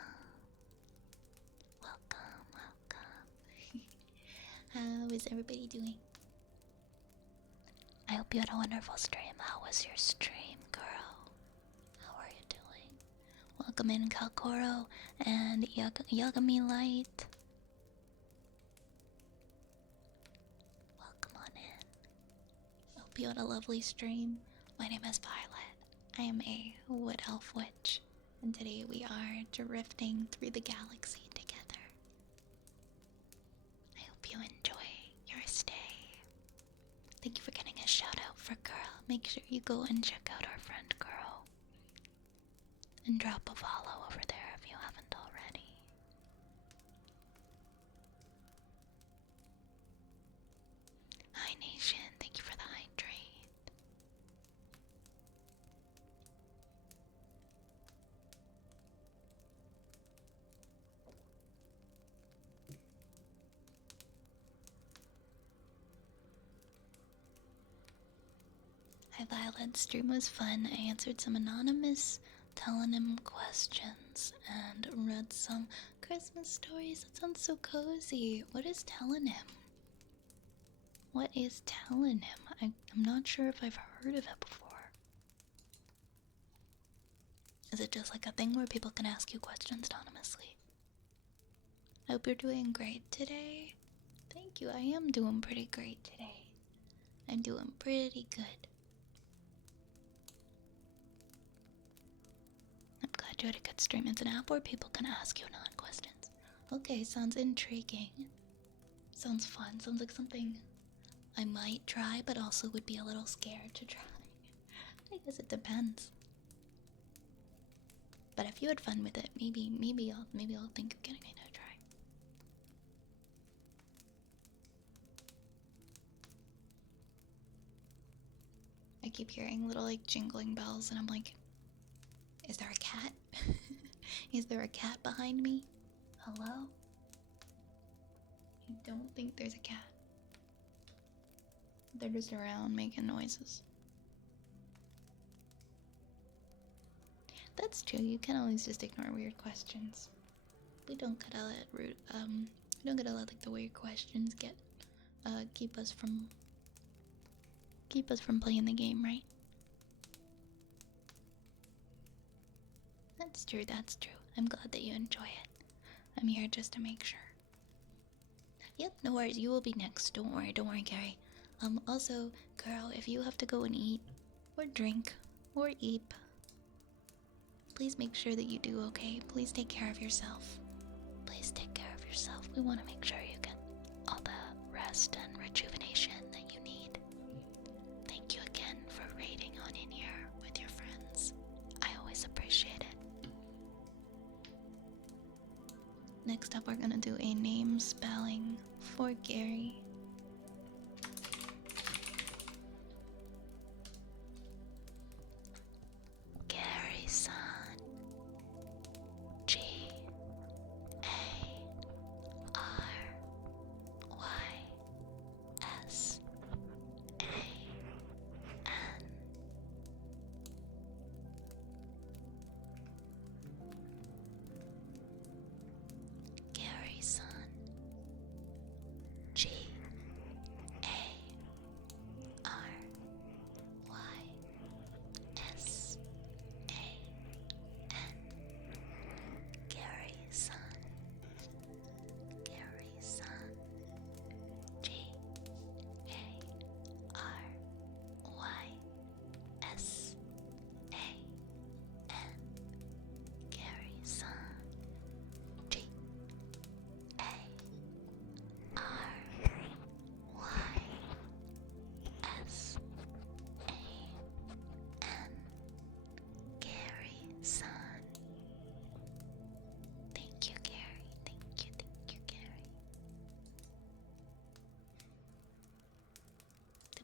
Welcome, welcome. How is everybody doing? I hope you had a wonderful stream. How was your stream, girl? How are you doing? Welcome in, Kalkoro and Yagami Light. Welcome on in. Hope you had a lovely stream. My name is Violet. I am a wood elf witch, and today we are drifting through the galaxy together. I hope you enjoy your stay. Thank you for getting a shout out for Girl. Make sure you go and check out our friend Girl. And drop a follow over there if you haven't already. Hi Nation, thank you for the hydrate. Hi Violet, stream was fun. I answered some anonymous Telenym questions and read some Christmas stories. That sounds so cozy. What is Telenym? What is Telenym? I'm not sure if I've heard of it before. Is it just like a thing where people can ask you questions anonymously? I hope you're doing great today. Thank you, I am doing pretty great today. I'm doing pretty good. I'm glad you had a good stream. It's an app where people can ask you non-questions. Okay, sounds intriguing. Sounds fun. Sounds like something I might try, but also would be a little scared to try. I guess it depends. But if you had fun with it, maybe I'll think of getting it to try. I keep hearing little like jingling bells, and I'm like, is there a cat? Is there a cat behind me? Hello? I don't think there's a cat. They're just around making noises. That's true, you can always just ignore weird questions. We don't gotta let like the weird questions get keep us from playing the game, right? That's true, that's true. I'm glad that you enjoy it. I'm here just to make sure. Yep, no worries, you will be next. Don't worry, Gary. Also, girl, if you have to go and eat, or drink, or eat, please make sure that you do, okay? Please take care of yourself. Please take care of yourself. We want to make sure you get all the rest and rejuvenation that you need. Thank you again for raiding on in here with your friends. I always appreciate it. Next up, we're gonna do a name spelling for Gary. Gary-san. Gary-san.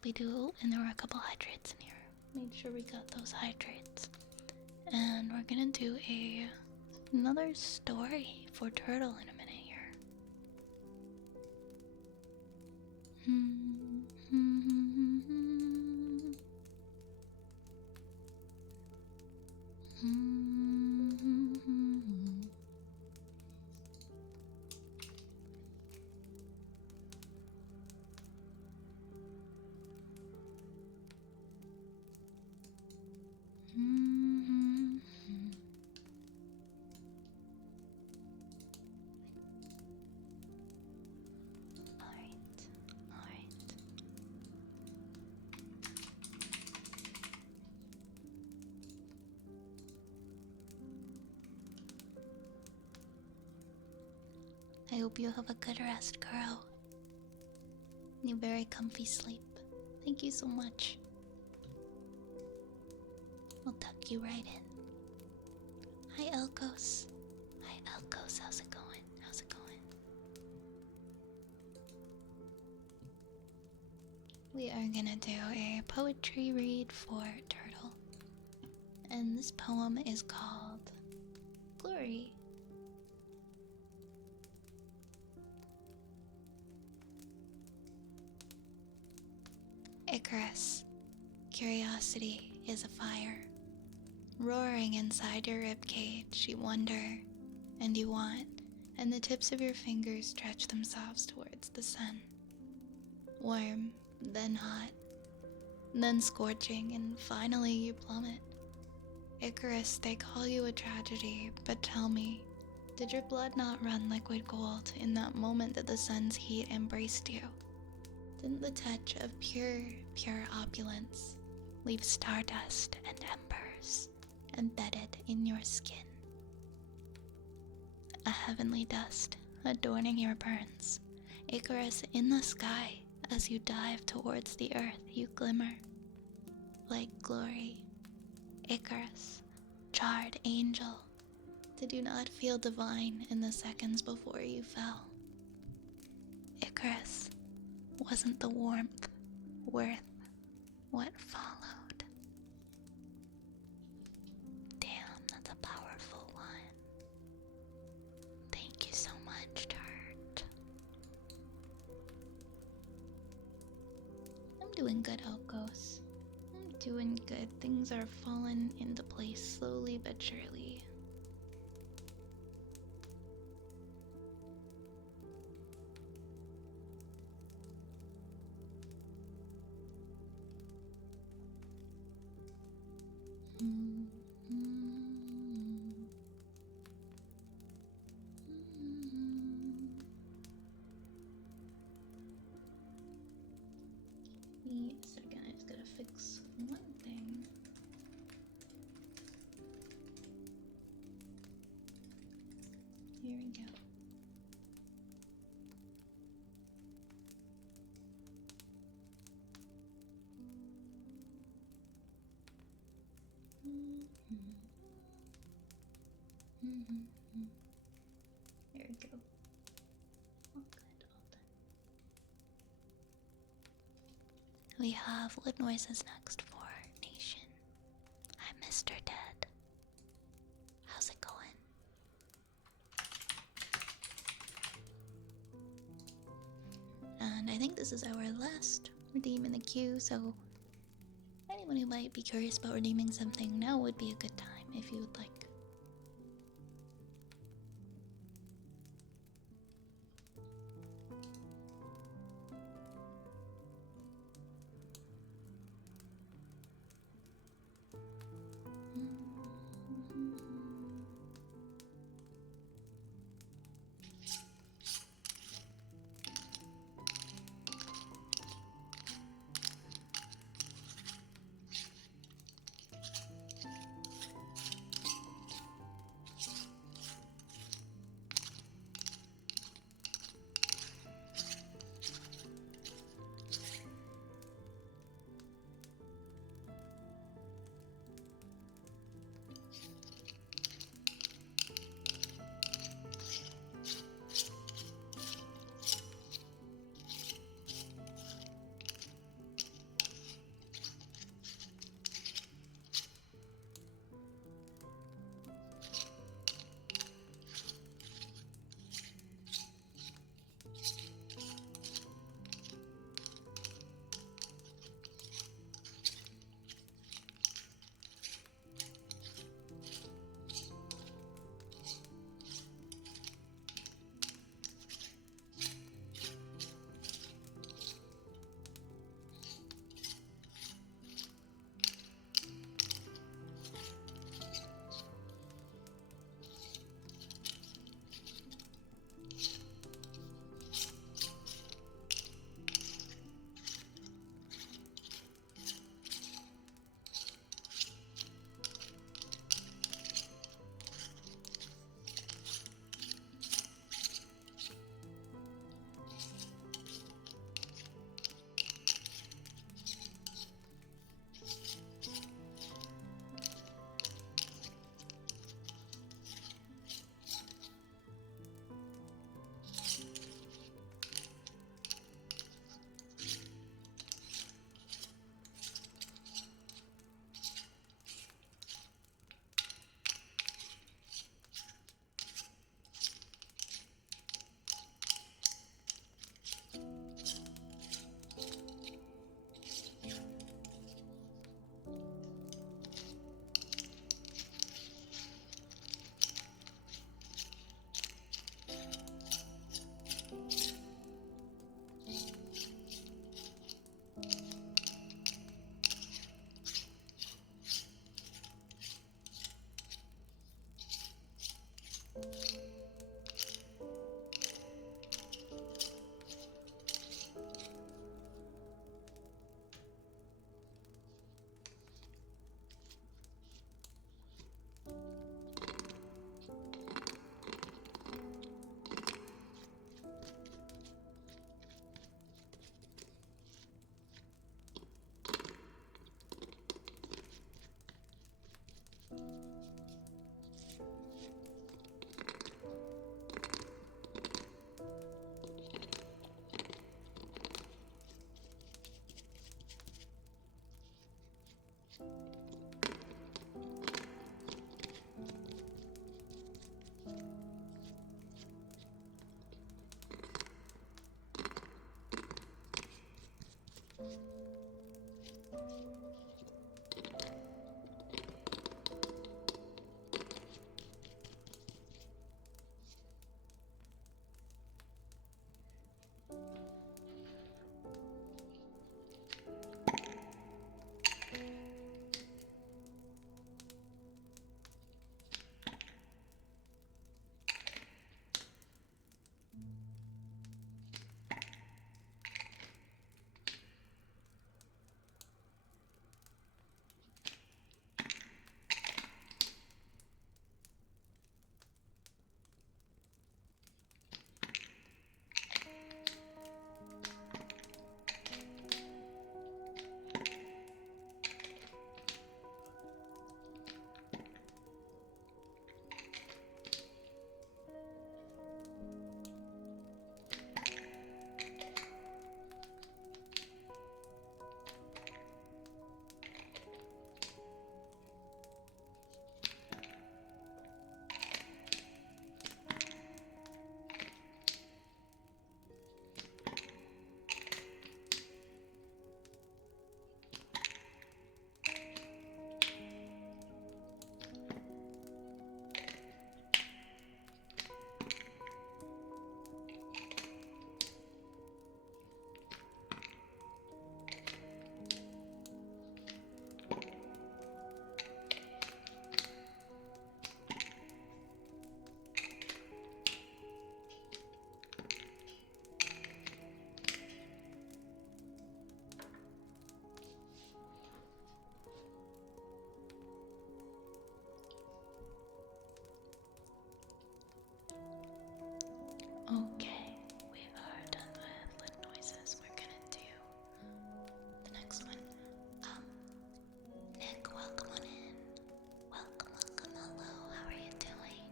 did we do? And there were a couple hydrates in here. Made sure we got those hydrates. And we're gonna do another story for Turtle in a minute here. Alright. I hope you have a good rest, girl. You very comfy sleep. Thank you so much. I'll tuck you right in. Hi, Elkos. Hi, Elkos. How's it going? How's it going? We are gonna do a poetry read for Turtle. And this poem is called Glory. Icarus, curiosity is a fire. Roaring inside your ribcage, you wonder, and you want, and the tips of your fingers stretch themselves towards the sun. Warm, then hot, then scorching, and finally you plummet. Icarus, they call you a tragedy, but tell me, did your blood not run liquid gold in that moment that the sun's heat embraced you? Didn't the touch of pure opulence leave stardust and embers embedded in your skin? A heavenly dust adorning your burns. Icarus, in the sky, as you dive towards the earth, you glimmer like glory. Icarus, charred angel, did you not feel divine in the seconds before you fell? Icarus, wasn't the warmth worth what followed? Damn, that's a powerful one. Thank you so much, Tart. I'm doing good, Elkos. I'm doing good. Things are falling into place slowly but surely. Give me a second, I just gotta fix one thing. Here we go. There we go. All good, all done. We have what noises next for Nation. I'm Mr. Dead. How's it going? And I think this is our last redeem in the queue, so anyone who might be curious about redeeming something, now would be a good time if you would like. Okay, we are done with lid noises. We're gonna do the next one. Nick, welcome on in. Welcome, welcome, hello. How are you doing?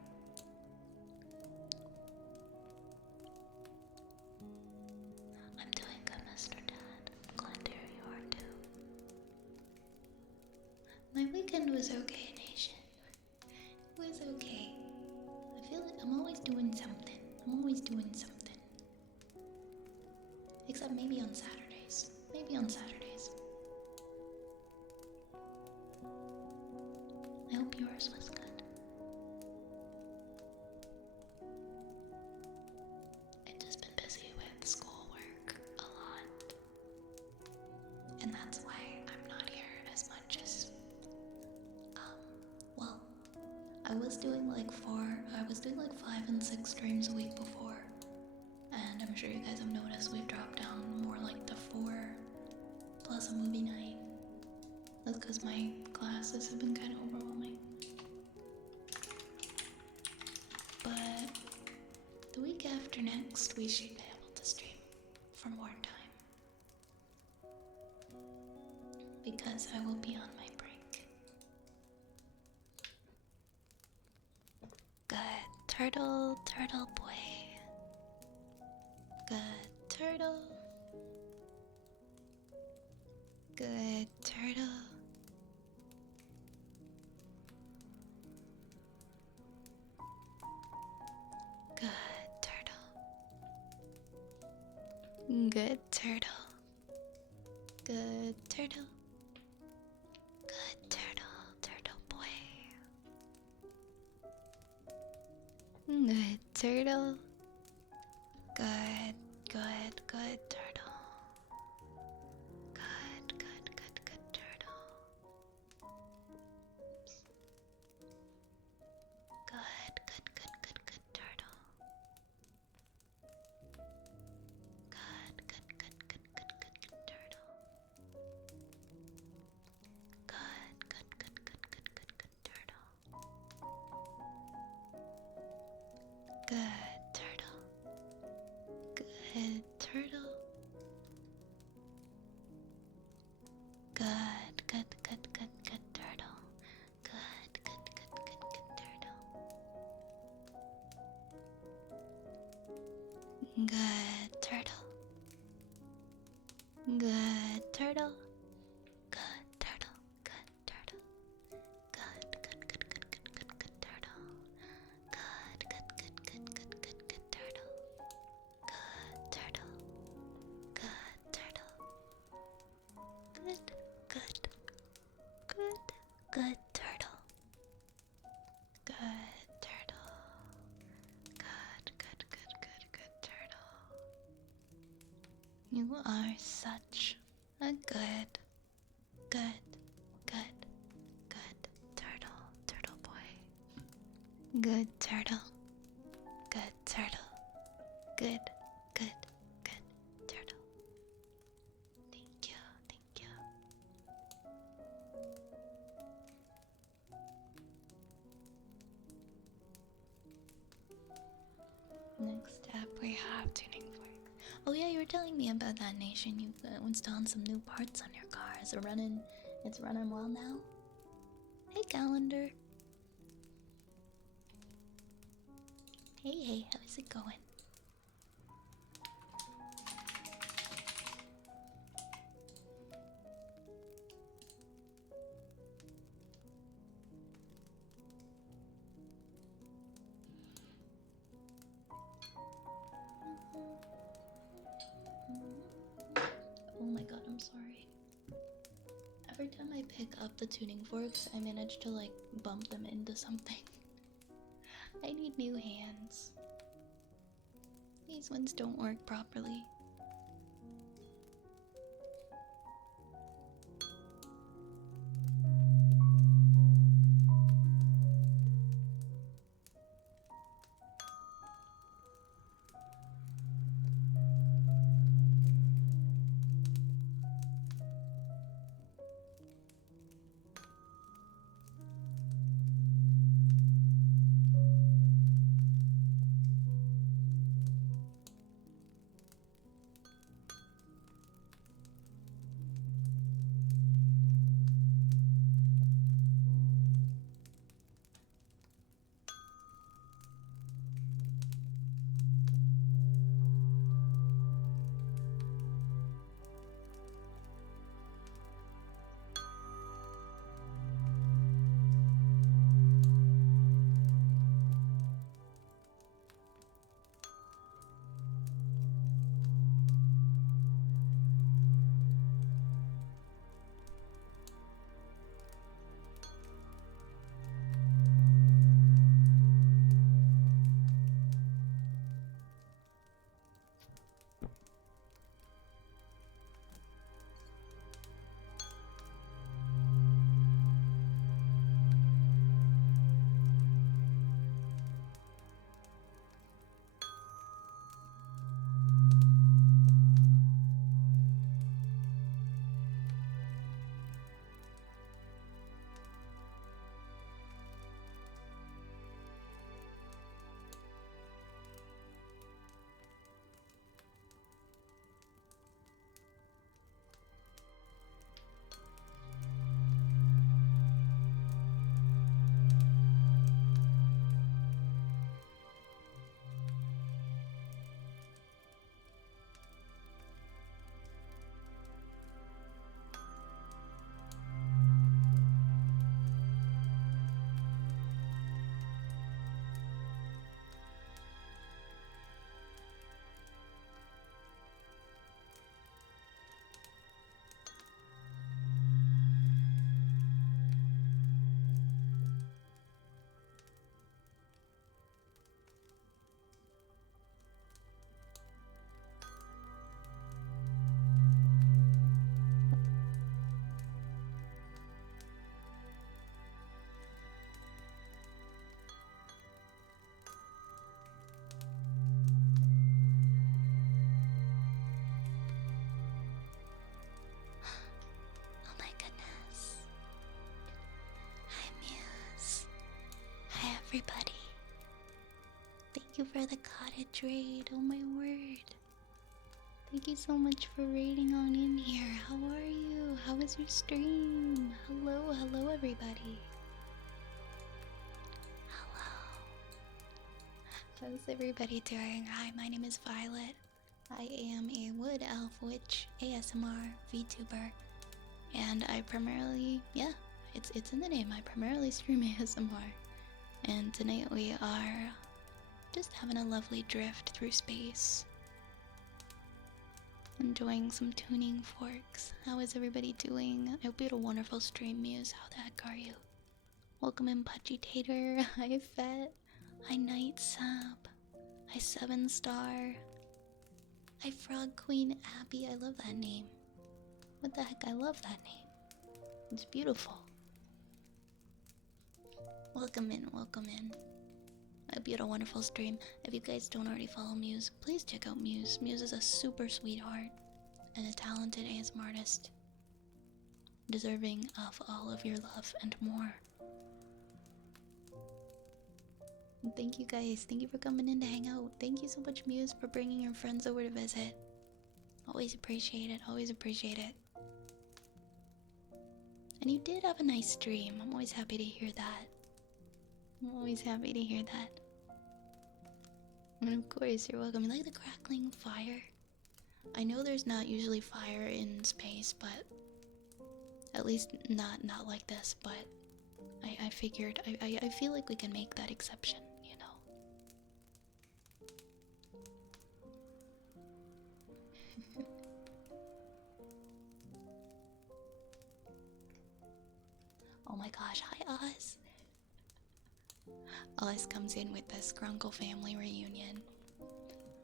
I'm doing good, Mr. Dad. Glad to hear you are too. My weekend was okay, Nation. It was okay. I feel like I'm always doing something. I'm always doing something. Except maybe on Saturdays. Maybe on Saturdays. I hope yours was good. I've just been busy with schoolwork a lot. And that's why I'm not here as much as, well, I was doing like 5 and 6 streams a week before. And I'm sure you guys have noticed we've dropped down more like to 4 plus a movie night. That's because my classes have been kind of overwhelming. But the week after next, we should be able to stream for more time. Because I will be on my break. Good turtle, turtle boy. Good turtle. Good turtle. Good turtle. Good turtle. Good turtle. Good turtle, turtle boy. Good turtle. Good, good, good turtle. Good, good, good, good turtle. Oops. Good, good, good, good, good turtle. Good, good, good, good, good, good, good turtle. Good, good, good, good, good, good, good turtle. Good turtle. Good turtle. Good, good, good, good, good turtle. Good, good, good, good, good turtle. Good turtle. Good turtle. Good turtle. Good turtle. Good, good, good, good, good, good, good turtle. Good, good, good, good, good, good, good turtle. Good turtle. Good turtle. You are such a good, good, good, good turtle, turtle boy. Good turtle, good turtle, good, good, good turtle. Thank you, thank you. Next up, we have tuning fork. Oh yeah, you were telling me about that nation. You installed some new parts on your car. Is it running? It's running well now. Hey, calendar. Hey, hey, how's it going? Oh my god, I'm sorry. Every time I pick up the tuning forks, I manage to like bump them into something. I need new hands. These ones don't work properly. Oh my goodness. Hi, Muse. Hi, everybody. Thank you for the cottage raid. Oh my word. Thank you so much for raiding on in here. How are you? How was your stream? Hello, hello, everybody. Hello. How's everybody doing? Hi, my name is Violet. I am a wood elf witch ASMR VTuber, and I primarily, yeah, it's in the name. I primarily stream ASMR, and tonight we are just having a lovely drift through space, enjoying some tuning forks. How is everybody doing? I hope you had a wonderful stream, Muse. How the heck are you? Welcome in, Pudgy Tater. Hi, Fet. Hi, Night Sap. Hi, 7 Star. Hi, Frog Queen Abby. I love that name. What the heck? I love that name. It's beautiful. Welcome in, welcome in. I hope you had a wonderful stream. If you guys don't already follow Muse, please check out Muse. Muse is a super sweetheart and a talented ASMR artist, deserving of all of your love and more. And thank you guys. Thank you for coming in to hang out. Thank you so much, Muse, for bringing your friends over to visit. Always appreciate it. Always appreciate it. And you did have a nice stream. I'm always happy to hear that. I'm always happy to hear that. And of course, you're welcome. You like the crackling fire? I know there's not usually fire in space, but at least not like this. But I figured I feel like we can make that exception, you know. Oh my gosh! Hi, Oz. Oz comes in with the Skrunkle family reunion.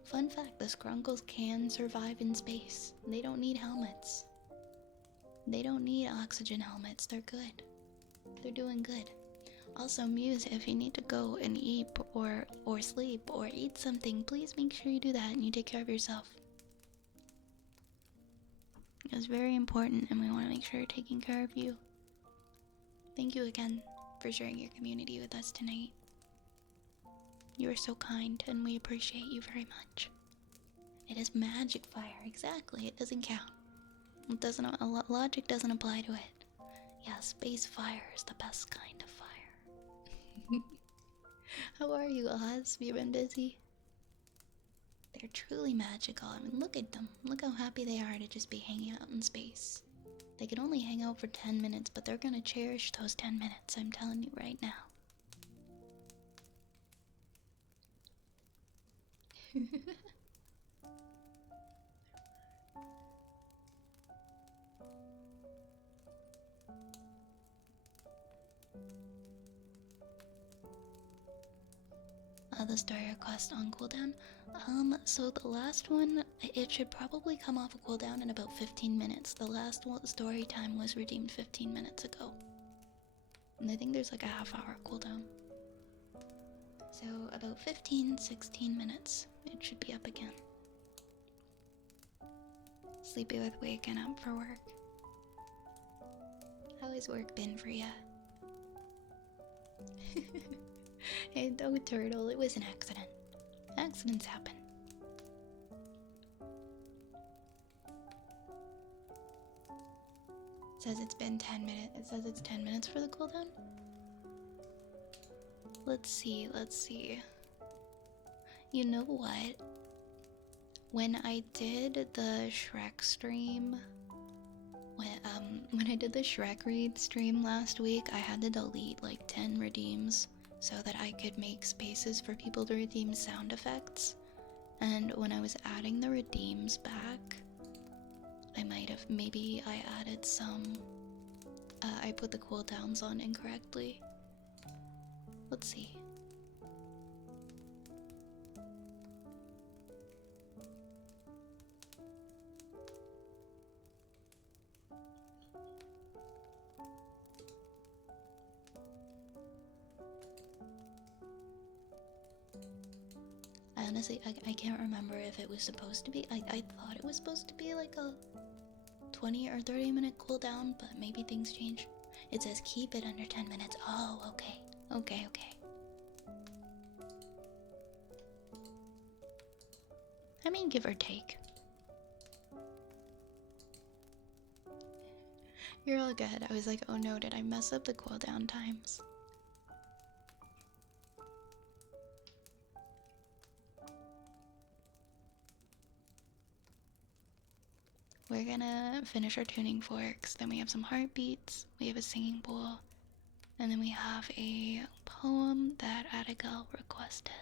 Fun fact, the Skrunkles can survive in space. They don't need helmets. They don't need oxygen helmets. They're good. They're doing good. Also, Muse, if you need to go and eat or sleep or eat something, please make sure you do that and you take care of yourself. It's very important and we want to make sure you're taking care of you. Thank you again for sharing your community with us tonight. You are so kind and we appreciate you very much. It is magic fire, exactly. It doesn't count. It doesn't. Logic doesn't apply to it. Yeah, space fire is the best kind of fire. How are you, Oz? Have you been busy? They're truly magical. I mean, look at them. Look how happy they are to just be hanging out in space. They can only hang out for 10 minutes, but they're gonna cherish those 10 minutes. I'm telling you right now. The story request on cooldown. So the last one, it should probably come off a cooldown in about 15 minutes. The last one, story time was redeemed 15 minutes ago. And I think there's like a half-hour cooldown. So about 15-16 minutes, it should be up again. Sleepy with waking up for work. How has work been for ya? Hey, Dog Turtle, it was an accident. Accidents happen. It says it's been 10 minutes. It says it's 10 minutes for the cooldown. Let's see. You know what? When I did the Shrek stream, when I did the Shrek read stream last week, I had to delete like 10 redeems so that I could make spaces for people to redeem sound effects. And when I was adding the redeems back, maybe I added some, I put the cooldowns on incorrectly. Let's see. Honestly, I can't remember if it was supposed to be. I thought it was supposed to be like a 20 or 30 minute cooldown, but maybe things change. It says keep it under 10 minutes. Oh, okay. Okay. I mean, give or take. You're all good. I was like, oh no, did I mess up the cooldown times? We're gonna finish our tuning forks, then we have some heartbeats, we have a singing bowl, and then we have a poem that Abigail requested.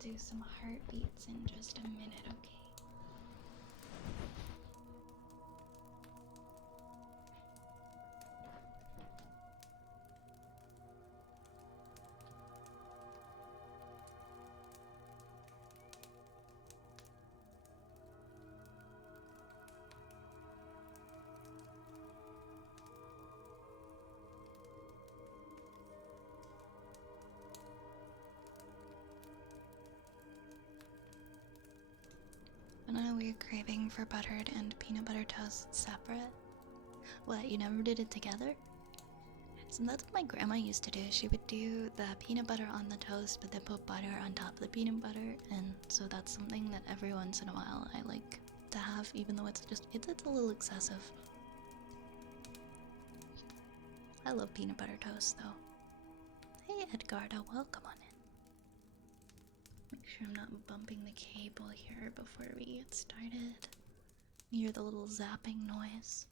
do some heartbeats in just a minute, okay? Been on a weird craving for buttered and peanut butter toast separate. What, you never did it together? So that's what my grandma used to do. She would do the peanut butter on the toast, but then put butter on top of the peanut butter. And so that's something that every once in a while I like to have, even though it's a little excessive. I love peanut butter toast though. Hey Edgardo, welcome on in. Make sure I'm not bumping the cable here before we get started. You hear the little zapping noise.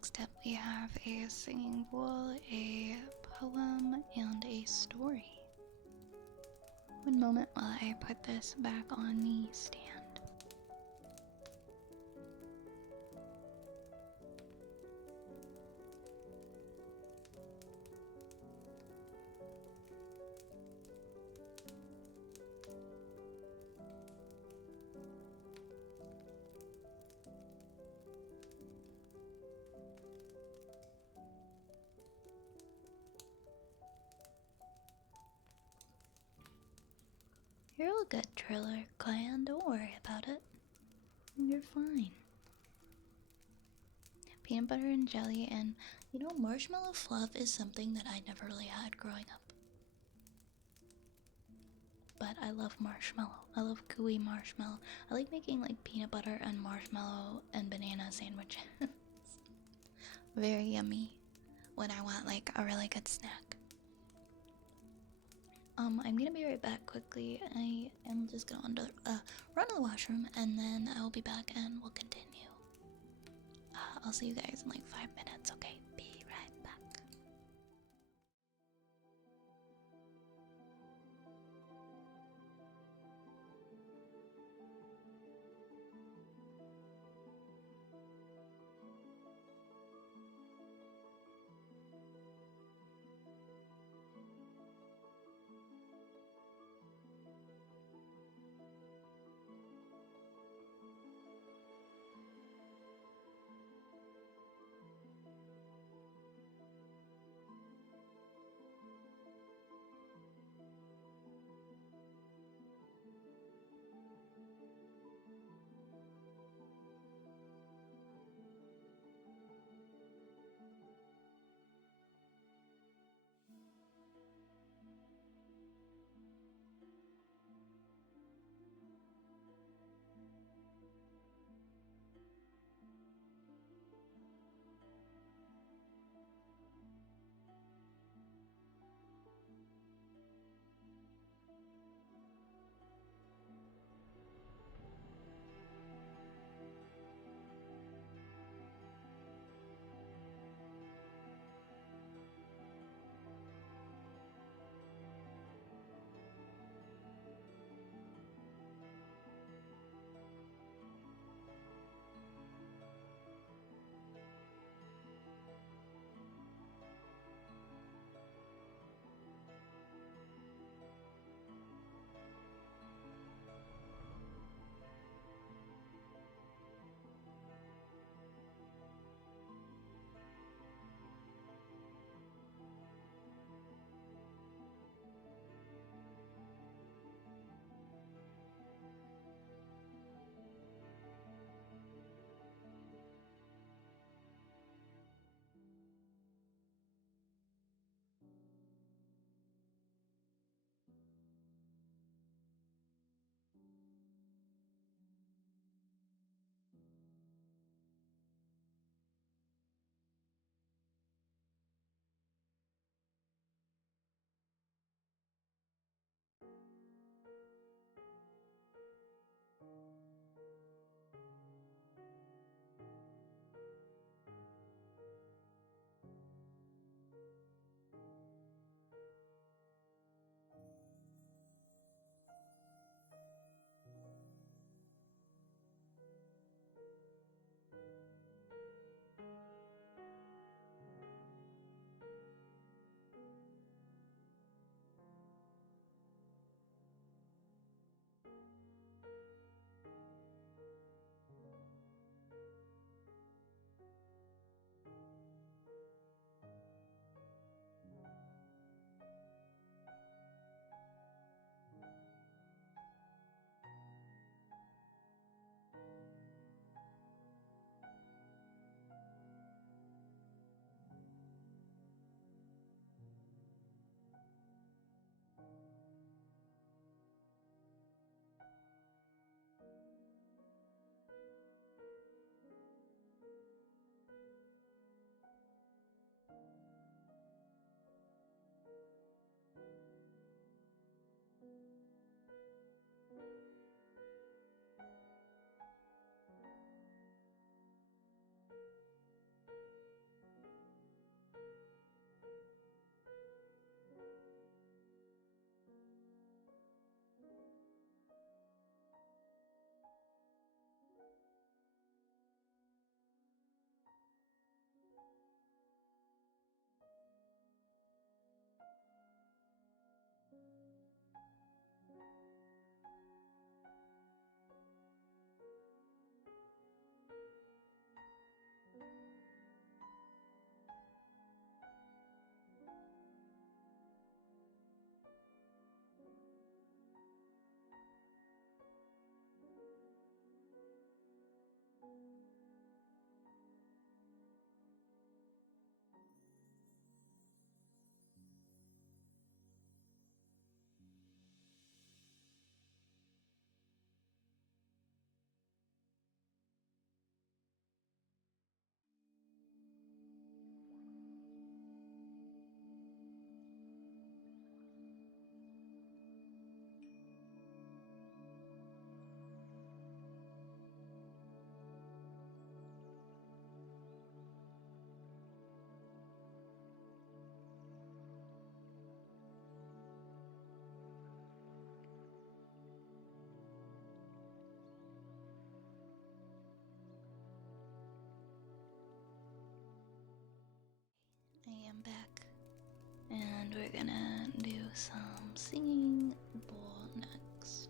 Next up, we have a singing bowl, a poem, and a story. One moment while I put this back on the stand. You're all good, Triller Clan. Don't worry about it. You're fine. Peanut butter and jelly, and marshmallow fluff is something that I never really had growing up. But I love marshmallow. I love gooey marshmallow. I like making like peanut butter and marshmallow and banana sandwiches. Very yummy when I want like a really good snack. I'm gonna be right back quickly. I am just gonna run to the washroom and then I will be back and we'll continue. I'll see you guys in like 5 minutes, okay? Be right back. am back. And we're gonna do some singing bowl next.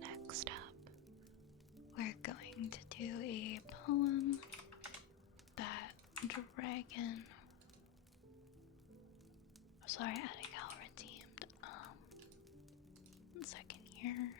Next up, we're going to do a poem that Dragon. Sorry, Adigal redeemed. 1 second here.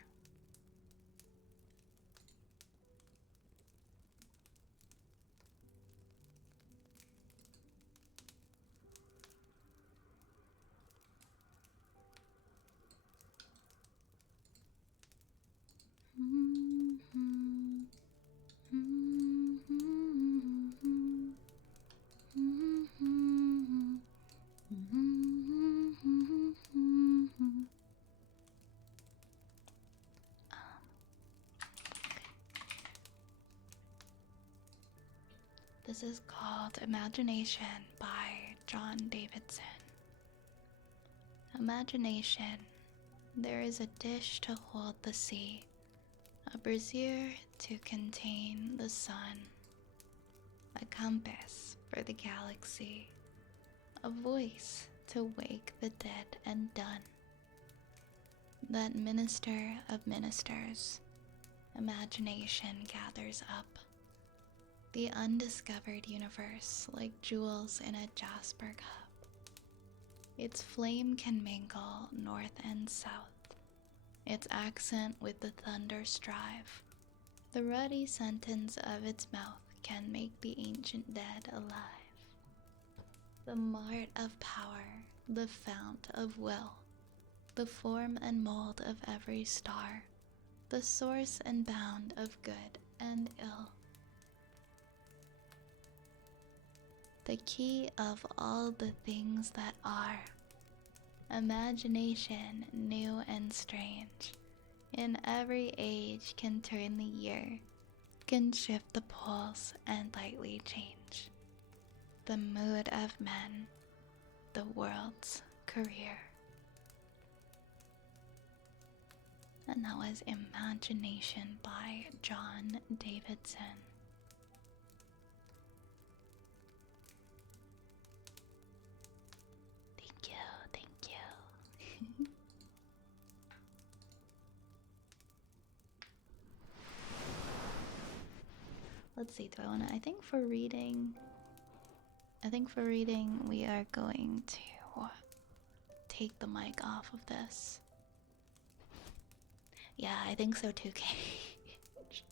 This is called Imagination by John Davidson. Imagination. There is a dish to hold the sea, a brazier to contain the sun, a compass for the galaxy, a voice to wake the dead and done. That minister of ministers, imagination gathers up the undiscovered universe like jewels in a jasper cup. Its flame can mingle north and south, its accent with the thunder strive. The ruddy sentence of its mouth can make the ancient dead alive. The mart of power, the fount of will, the form and mold of every star, the source and bound of good and ill. The key of all the things that are, imagination new and strange, in every age can turn the year, can shift the pulse and lightly change the mood of men, the world's career. And that was Imagination by John Davidson. Thank you. Let's see, do I want to, I think for reading we are going to take the mic off of this. Yeah, I think so too, Cage.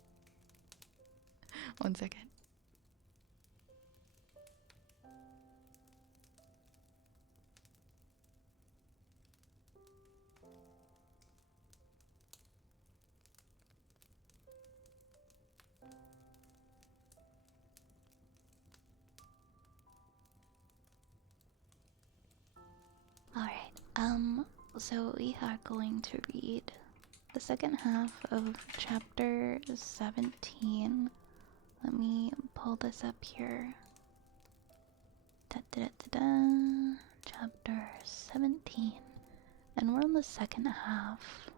1 second. Alright, so we are going to read the second half of chapter 17. Let me pull this up here. Chapter 17. And we're on the second half.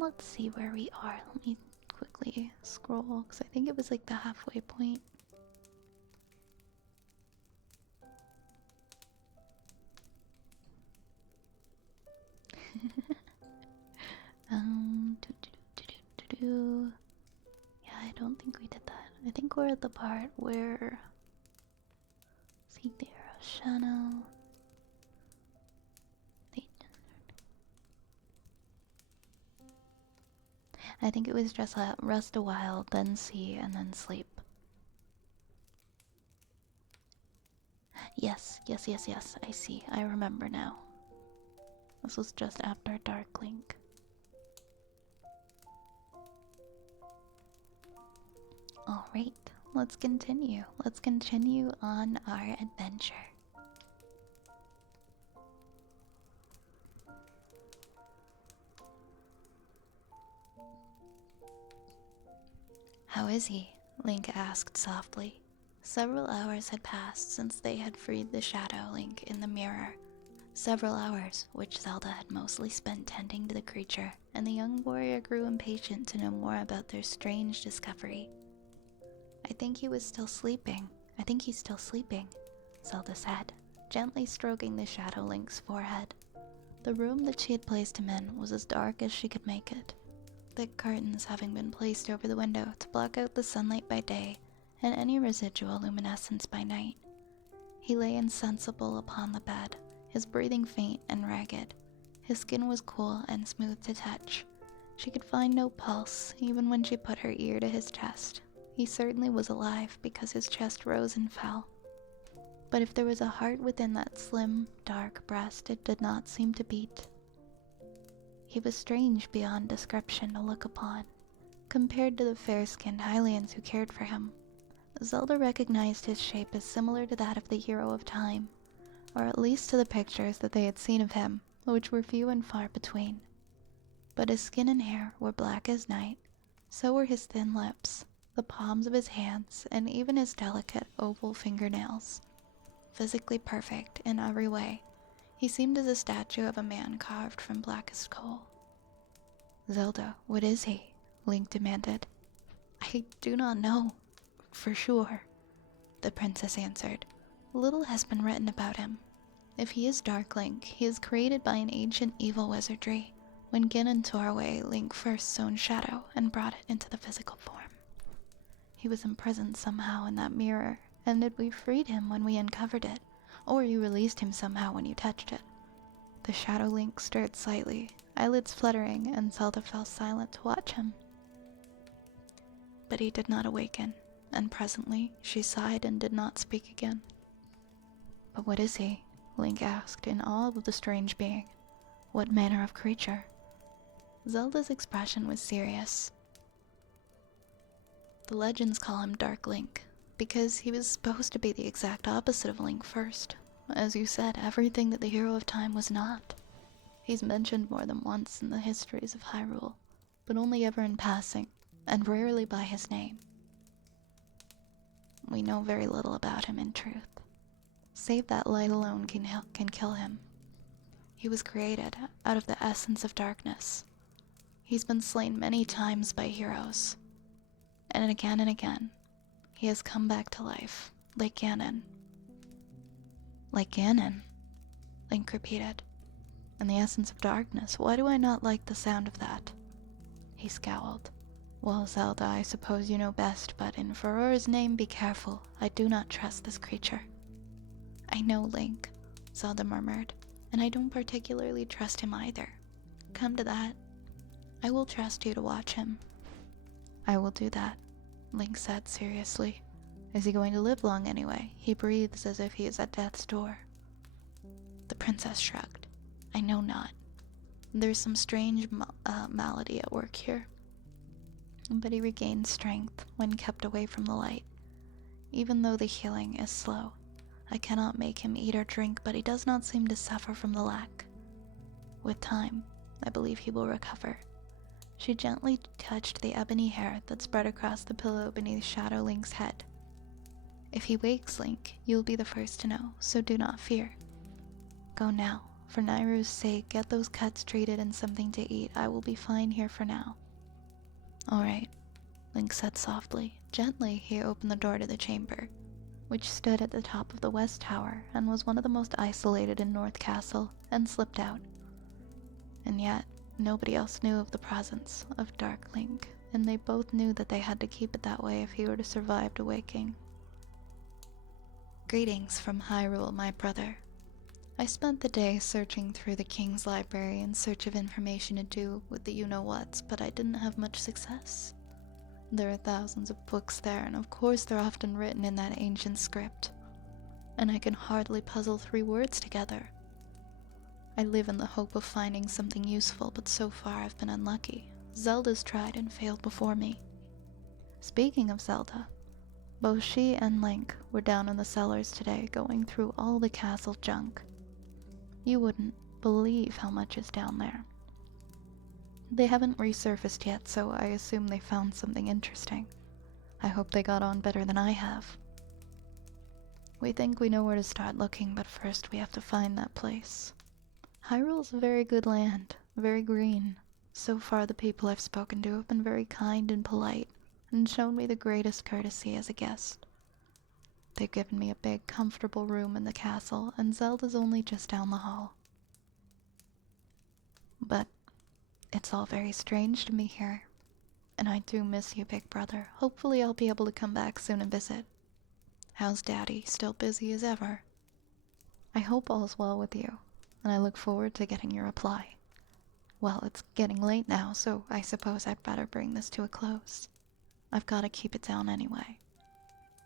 Let's see where we are. Let me quickly scroll because I think it was like the halfway point. Yeah, I don't think we did that. I think we're at the part where see there, Shano. I think it was just rest a while, then see, and then sleep. Yes, I see. I remember now. This was just after Dark Link. Alright, let's continue. Let's continue on our adventure. How is he? Link asked softly. Several hours had passed since they had freed the Shadow Link in the mirror. Several hours, which Zelda had mostly spent tending to the creature, and the young warrior grew impatient to know more about their strange discovery. I think he's still sleeping, Zelda said, gently stroking the Shadow Link's forehead. The room that she had placed him in was as dark as she could make it, thick curtains having been placed over the window to block out the sunlight by day and any residual luminescence by night. He lay insensible upon the bed, his breathing faint and ragged. His skin was cool and smooth to touch. She could find no pulse, even when she put her ear to his chest. He certainly was alive because his chest rose and fell. But if there was a heart within that slim, dark breast, it did not seem to beat. He was strange beyond description to look upon, compared to the fair-skinned Hylians who cared for him. Zelda recognized his shape as similar to that of the hero of time, or at least to the pictures that they had seen of him, which were few and far between. But his skin and hair were black as night, so were his thin lips, the palms of his hands, and even his delicate oval fingernails. Physically perfect in every way, he seemed as a statue of a man carved from blackest coal. "Zelda, what is he?" Link demanded. "I do not know, for sure," the princess answered. "Little has been written about him. If he is Dark Link, he is created by an ancient evil wizardry, when Ganon tore away Link First's own shadow and brought it into the physical form. He was imprisoned somehow in that mirror, and we freed him when we uncovered it, or you released him somehow when you touched it." The Shadow Link stirred slightly, eyelids fluttering, and Zelda fell silent to watch him. But he did not awaken, and presently she sighed and did not speak again. "But what is he?" Link asked, in awe of the strange being. "What manner of creature?" Zelda's expression was serious. "The legends call him Dark Link, because he was supposed to be the exact opposite of Link First. As you said, everything that the hero of time was not. He's mentioned more than once in the histories of Hyrule, but only ever in passing, and rarely by his name. We know very little about him in truth. Save that light alone can kill him. He was created out of the essence of darkness. He's been slain many times by heroes, and again, he has come back to life, like Ganon." "Like Ganon?" Link repeated. "And the essence of darkness, why do I not like the sound of that?" He scowled. "Well, Zelda, I suppose you know best, but in Farore's name, be careful. I do not trust this creature." "I know, Link," Zelda murmured, "and I don't particularly trust him either. Come to that, I will trust you to watch him." "I will do that," Link said seriously. "Is he going to live long anyway? He breathes as if he is at death's door." The princess shrugged. "I know not. There's some strange malady at work here. But he regains strength when kept away from the light. Even though the healing is slow, I cannot make him eat or drink, but he does not seem to suffer from the lack. With time, I believe he will recover." She gently touched the ebony hair that spread across the pillow beneath Shadow Link's head. "If he wakes, Link, you will be the first to know, so do not fear. Go now. For Nairu's sake, get those cuts treated and something to eat. I will be fine here for now." "All right," Link said softly. Gently, he opened the door to the chamber, which stood at the top of the west tower and was one of the most isolated in North Castle, and slipped out. And yet, nobody else knew of the presence of Dark Link, and they both knew that they had to keep it that way if he were to survive the waking. "Greetings from Hyrule, my brother. I spent the day searching through the King's Library in search of information to do with the you-know-whats, but I didn't have much success. There are thousands of books there, and of course they're often written in that ancient script, and I can hardly puzzle 3 words together. I live in the hope of finding something useful, but so far I've been unlucky. Zelda's tried and failed before me." Speaking of Zelda, both she and Link were down in the cellars today, going through all the castle junk. You wouldn't believe how much is down there. They haven't resurfaced yet, so I assume they found something interesting. I hope they got on better than I have. We think we know where to start looking, but first we have to find that place. Hyrule's a very good land, very green. So far the people I've spoken to have been very kind and polite, and shown me the greatest courtesy as a guest. They've given me a big, comfortable room in the castle, and Zelda's only just down the hall. But it's all very strange to me here, and I do miss you, big brother. Hopefully I'll be able to come back soon and visit. How's Daddy? Still busy as ever? I hope all's well with you, and I look forward to getting your reply. Well, it's getting late now, so I suppose I'd better bring this to a close. I've got to keep it down anyway.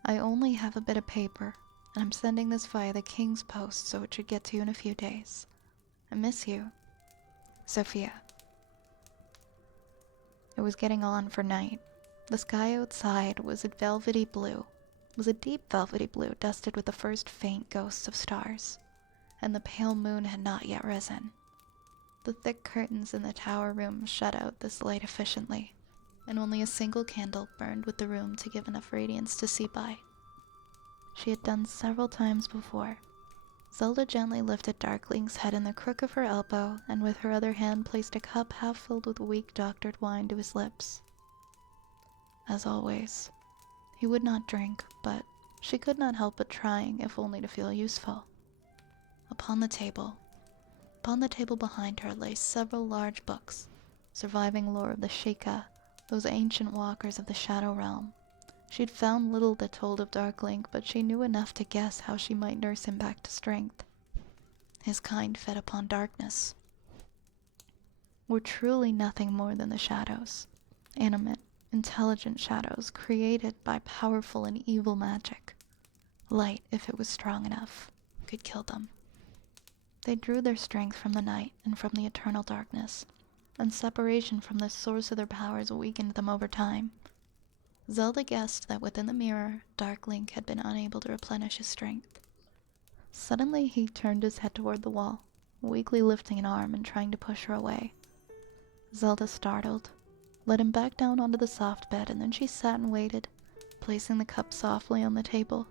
I only have a bit of paper, and I'm sending this via the King's Post, so it should get to you in a few days. I miss you. Sophia. It was getting on for night. The sky outside was a velvety blue, was a deep velvety blue dusted with the first faint ghosts of stars, and the pale moon had not yet risen. The thick curtains in the tower room shut out this light efficiently, and only a single candle burned with the room to give enough radiance to see by. She had done several times before. Zelda gently lifted Darkling's head in the crook of her elbow, and with her other hand placed a cup half filled with weak doctored wine to his lips. As always, he would not drink, but she could not help but trying, if only to feel useful. Upon the table behind her lay several large books, surviving lore of the Sheikah, those ancient walkers of the Shadow Realm. She'd found little that told of Darkling, but she knew enough to guess how she might nurse him back to strength. His kind fed upon darkness. Were truly nothing more than the shadows, animate, intelligent shadows created by powerful and evil magic. Light, if it was strong enough, could kill them. They drew their strength from the night and from the eternal darkness, and separation from the source of their powers weakened them over time. Zelda guessed that within the mirror, Darkling had been unable to replenish his strength. Suddenly he turned his head toward the wall, weakly lifting an arm and trying to push her away. Zelda, startled, let him back down onto the soft bed, and then she sat and waited, placing the cup softly on the table.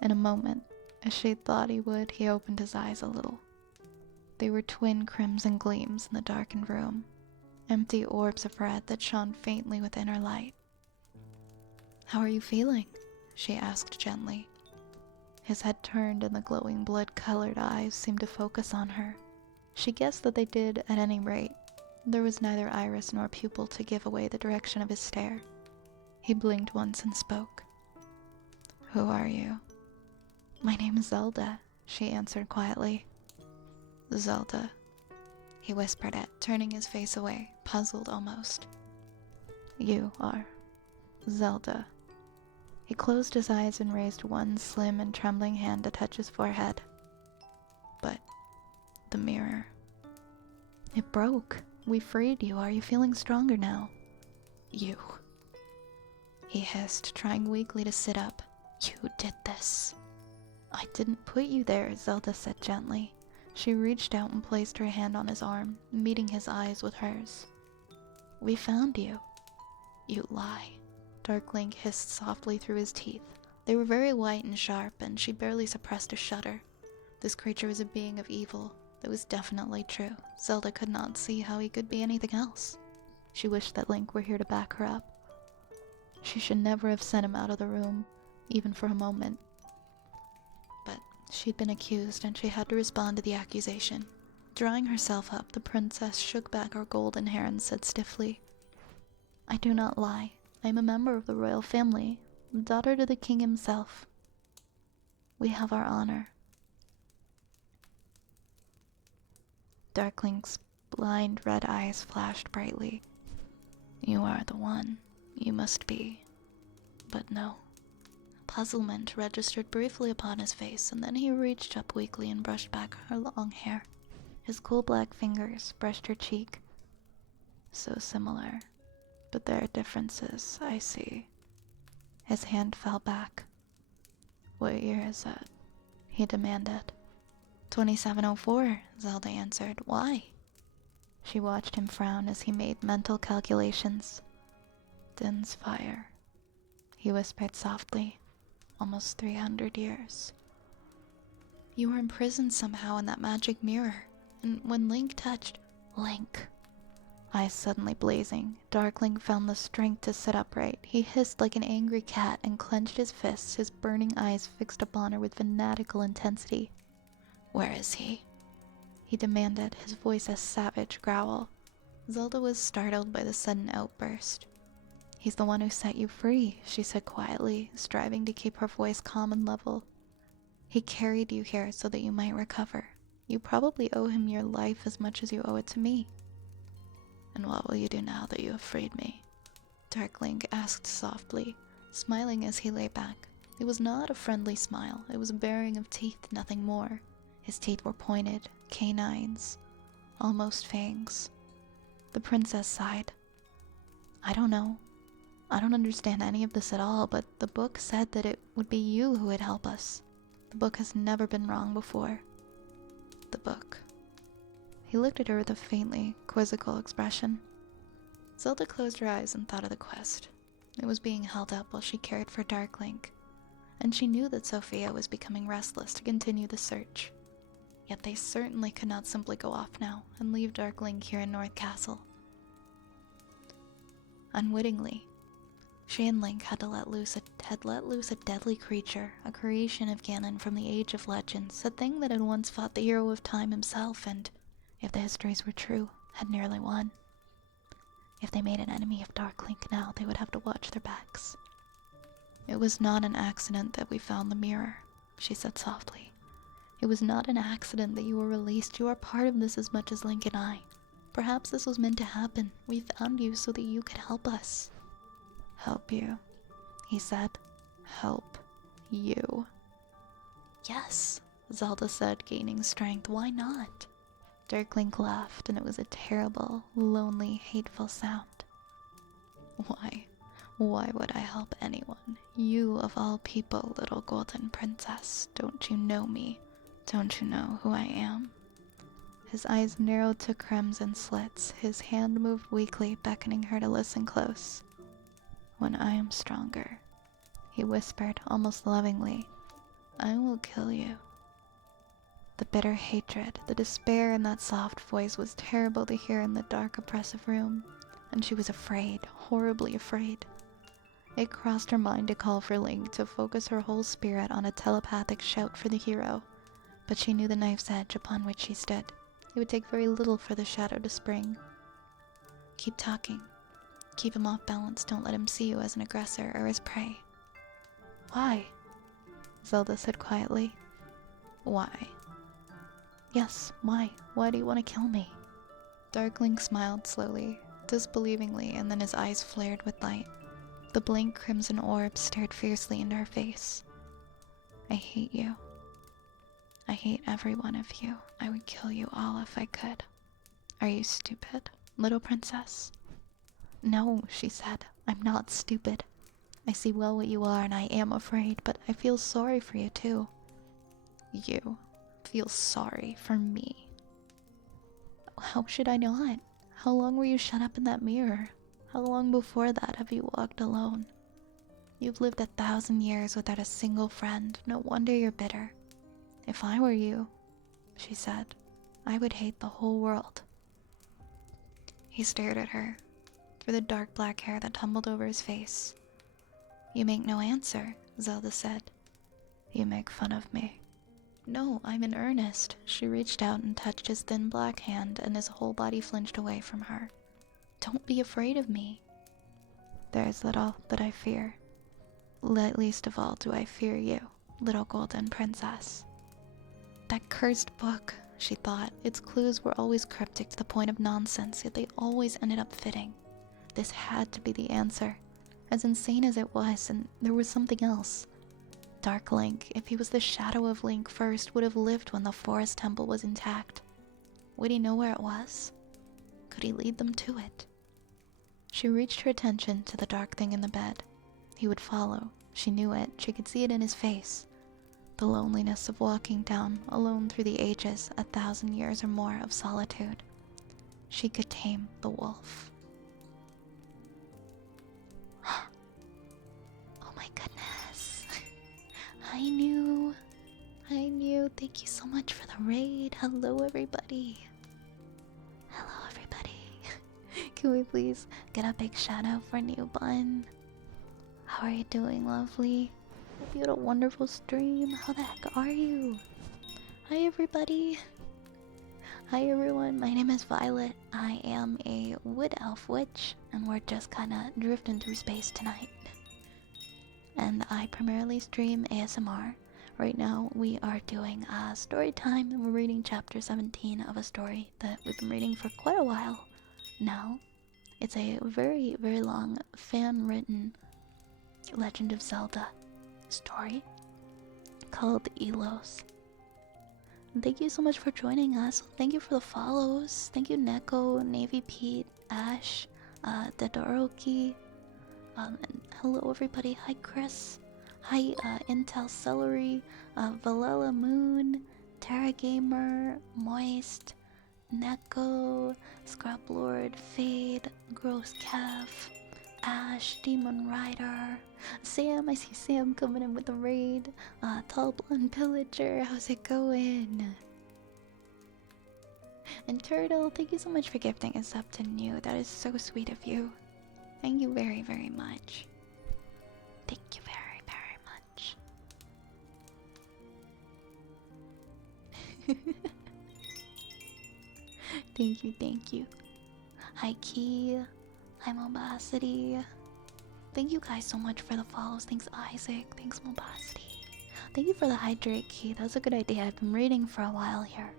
In a moment, as she had thought he would, he opened his eyes a little. They were twin crimson gleams in the darkened room, empty orbs of red that shone faintly with inner light. "How are you feeling?" she asked gently. His head turned and the glowing blood-colored eyes seemed to focus on her. She guessed that they did at any rate. There was neither iris nor pupil to give away the direction of his stare. He blinked once and spoke. "Who are you?" "My name is Zelda," she answered quietly. "Zelda," he whispered it, turning his face away, puzzled almost. "You are Zelda." He closed his eyes and raised one slim and trembling hand to touch his forehead. "But the mirror." "It broke. We freed you. Are you feeling stronger now?" "You," he hissed, trying weakly to sit up. "You did this." "I didn't put you there," Zelda said gently. She reached out and placed her hand on his arm, meeting his eyes with hers. "We found you." "You lie," Darkling hissed softly through his teeth. They were very white and sharp, and she barely suppressed a shudder. This creature was a being of evil. That was definitely true. Zelda could not see how he could be anything else. She wished that Link were here to back her up. She should never have sent him out of the room, even for a moment. But she'd been accused, and she had to respond to the accusation. Drawing herself up, the princess shook back her golden hair and said stiffly, "I do not lie. I am a member of the royal family, daughter to the king himself. We have our honor." Darkling's blind red eyes flashed brightly. "You are the one. You must be." But no. Puzzlement registered briefly upon his face, and then he reached up weakly and brushed back her long hair. His cool black fingers brushed her cheek. "So similar. But there are differences, I see." His hand fell back. "What year is it?" he demanded. 2704, Zelda answered. "Why?" She watched him frown as he made mental calculations. "Din's fire," he whispered softly. "Almost 300 years. You were imprisoned somehow in that magic mirror, and when Link touched... Link! Eyes suddenly blazing, Darkling found the strength to sit upright. He hissed like an angry cat and clenched his fists, his burning eyes fixed upon her with fanatical intensity. "Where is he?" he demanded, his voice a savage growl. Zelda was startled by the sudden outburst. "He's the one who set you free," she said quietly, striving to keep her voice calm and level. "He carried you here so that you might recover. You probably owe him your life as much as you owe it to me." "And what will you do now that you have freed me?" Darkling asked softly, smiling as he lay back. It was not a friendly smile. It was a baring of teeth, nothing more. His teeth were pointed, canines, almost fangs. The princess sighed. "I don't know. I don't understand any of this at all, but the book said that it would be you who would help us. The book has never been wrong before. The book. He looked at her with a faintly quizzical expression. Zelda closed her eyes and thought of the quest. It was being held up while she cared for Darklink, and she knew that Sophia was becoming restless to continue the search. Yet they certainly could not simply go off now and leave Darklink here in North Castle. Unwittingly, she and Link had let loose a deadly creature, a creation of Ganon from the Age of Legends, a thing that had once fought the hero of time himself and, if the histories were true, had nearly won. If they made an enemy of Darklink now, they would have to watch their backs. It was not an accident that we found the mirror, she said softly. It was not an accident that you were released. You are part of this as much as Link and I. Perhaps this was meant to happen. We found you so that you could help us. Help you, he said. Help you. Yes, Zelda said, gaining strength. Why not? Darklink laughed, and it was a terrible, lonely, hateful sound. Why? Why would I help anyone? You of all people, little golden princess. Don't you know me? Don't you know who I am? His eyes narrowed to crimson slits. His hand moved weakly, beckoning her to listen close. When I am stronger, he whispered, almost lovingly, I will kill you. The bitter hatred, the despair in that soft voice was terrible to hear in the dark, oppressive room, and she was afraid, horribly afraid. It crossed her mind to call for Link, to focus her whole spirit on a telepathic shout for the hero, but she knew the knife's edge upon which she stood. It would take very little for the shadow to spring. Keep talking. Keep him off balance. Don't let him see you as an aggressor or as prey. Why? Zelda said quietly. Why? Yes, why? Why do you want to kill me? Darklink smiled slowly, disbelievingly, and then his eyes flared with light. The blank crimson orb stared fiercely into her face. I hate you. I hate every one of you. I would kill you all if I could. Are you stupid, little princess? No, she said. I'm not stupid. I see well what you are and I am afraid, but I feel sorry for you too. You feel sorry for me? How should I not? How long were you shut up in that mirror? How long before that have you walked alone? You've lived 1,000 years without a single friend. No wonder you're bitter. If I were you, she said, I would hate the whole world. He stared at her, through the dark black hair that tumbled over his face. You make no answer, Zelda said. You make fun of me. No, I'm in earnest. She reached out and touched his thin black hand, and his whole body flinched away from her. Don't be afraid of me. There is little that I fear. Least of all do I fear you, little golden princess. That cursed book, she thought. Its clues were always cryptic to the point of nonsense, yet they always ended up fitting. This had to be the answer. As insane as it was, and there was something else. Dark Link, if he was the shadow of Link first, would have lived when the forest temple was intact. Would he know where it was? Could he lead them to it? She reached her attention to the dark thing in the bed. He would follow. She knew it. She could see it in his face. The loneliness of walking down, alone through the ages, 1,000 years or more of solitude. She could tame the wolf. Oh my goodness. I knew. Thank you so much for the raid. Hello, everybody. Hello, everybody. Can we please get a big shout out for New Bun? How are you doing, lovely? Hope you had a wonderful stream. How the heck are you? Hi, everybody. Hi, everyone. My name is Violet. I am a wood elf witch, and we're just kind of drifting through space tonight. And I primarily stream ASMR. Right now, we are doing story time, and we're reading chapter 17 of a story that we've been reading for quite a while now. It's a very, very long fan-written Legend of Zelda story called Elos. And thank you so much for joining us. Thank you for the follows. Thank you, Neko, Navy Pete, Ash, Dedoroki, And hello everybody. Hi Chris. Hi Intel Celery, Valella Moon, Terra Gamer, Moist, Neko, Scrap Lord, Fade, Gross Calf, Ash, Demon Rider, Sam. I see Sam coming in with a raid. Tall Blonde Pillager. How's it going? And Turtle, thank you so much for gifting us up to new. That is so sweet of you. Thank you very, very much. Thank you very, very much. Thank you, thank you. Hi Key. Hi Mobacity. Thank you guys so much for the follows. Thanks Isaac. Thanks Mobacity. Thank you for the hydrate key. That was a good idea. I've been reading for a while here.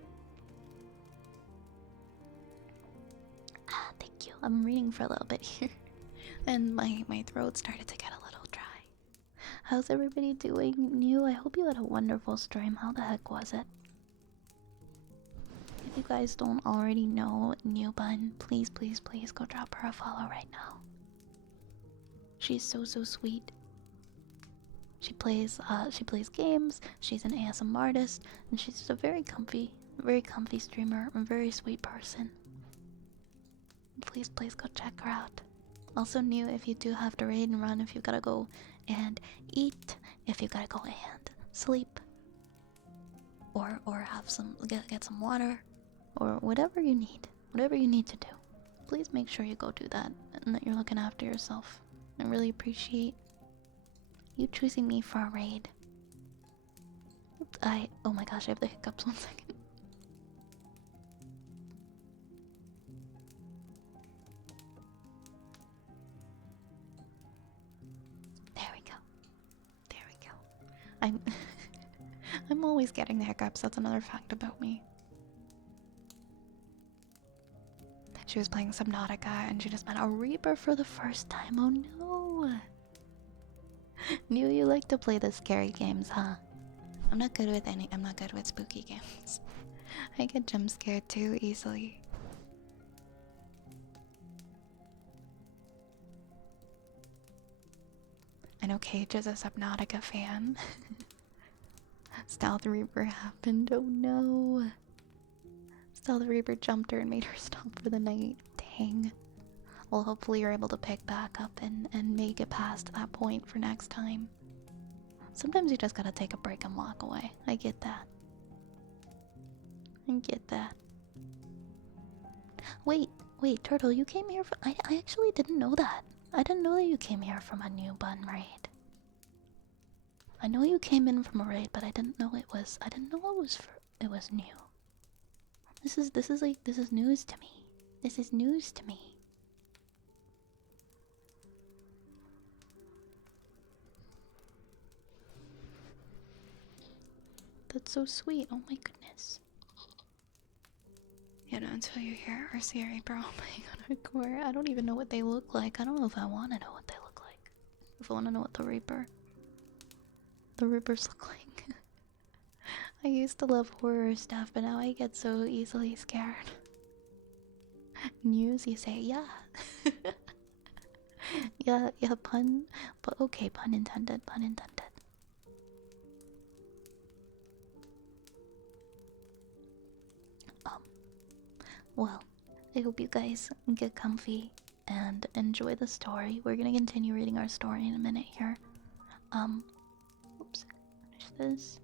Thank you. I'm reading for a little bit here. And my throat started to get a little dry. How's everybody doing? New? I hope you had a wonderful stream. How the heck was it? If you guys don't already know New Bun, please, please, please go drop her a follow right now. She's so sweet. She plays games. She's an ASMR artist, and she's just a very comfy streamer, a very sweet person. Please, please go check her out. Also, New, if you do have to raid and run, if you gotta go and eat, if you gotta go and sleep, or have some get some water, or whatever you need to do, please make sure you go do that and that you're looking after yourself. I really appreciate you choosing me for a raid. Oh my gosh, I have the hiccups. 1 second. There we go. I'm always getting the hiccups. That's another fact about me. She was playing Subnautica and she just met a Reaper for the first time. Oh no! Knew you like to play the scary games, huh? I'm not good with spooky games. I get jump scared too easily. I know Cage is a Subnautica fan. Stealth Reaper happened. Oh no! Stealth Reaper jumped her and made her stop for the night. Dang. Well, hopefully you're able to pick back up and make it past that point for next time. Sometimes you just gotta take a break and walk away. I get that. Wait, Turtle, you came here from— I actually didn't know that. I didn't know that you came here from a New Bun raid. I know you came in from a raid, but I didn't know it was new. This is news to me. This is news to me. That's so sweet. Oh my goodness. You know, until you hear or see a Reaper playing on hardcore, I don't even know what they look like. I don't know if I want to know what they look like. If I want to know what the Reapers look like. I used to love horror stuff, but now I get so easily scared. News, you say, yeah. yeah, pun, but okay, pun intended. Well, I hope you guys get comfy and enjoy the story. We're gonna continue reading our story in a minute here. Oops, finish this.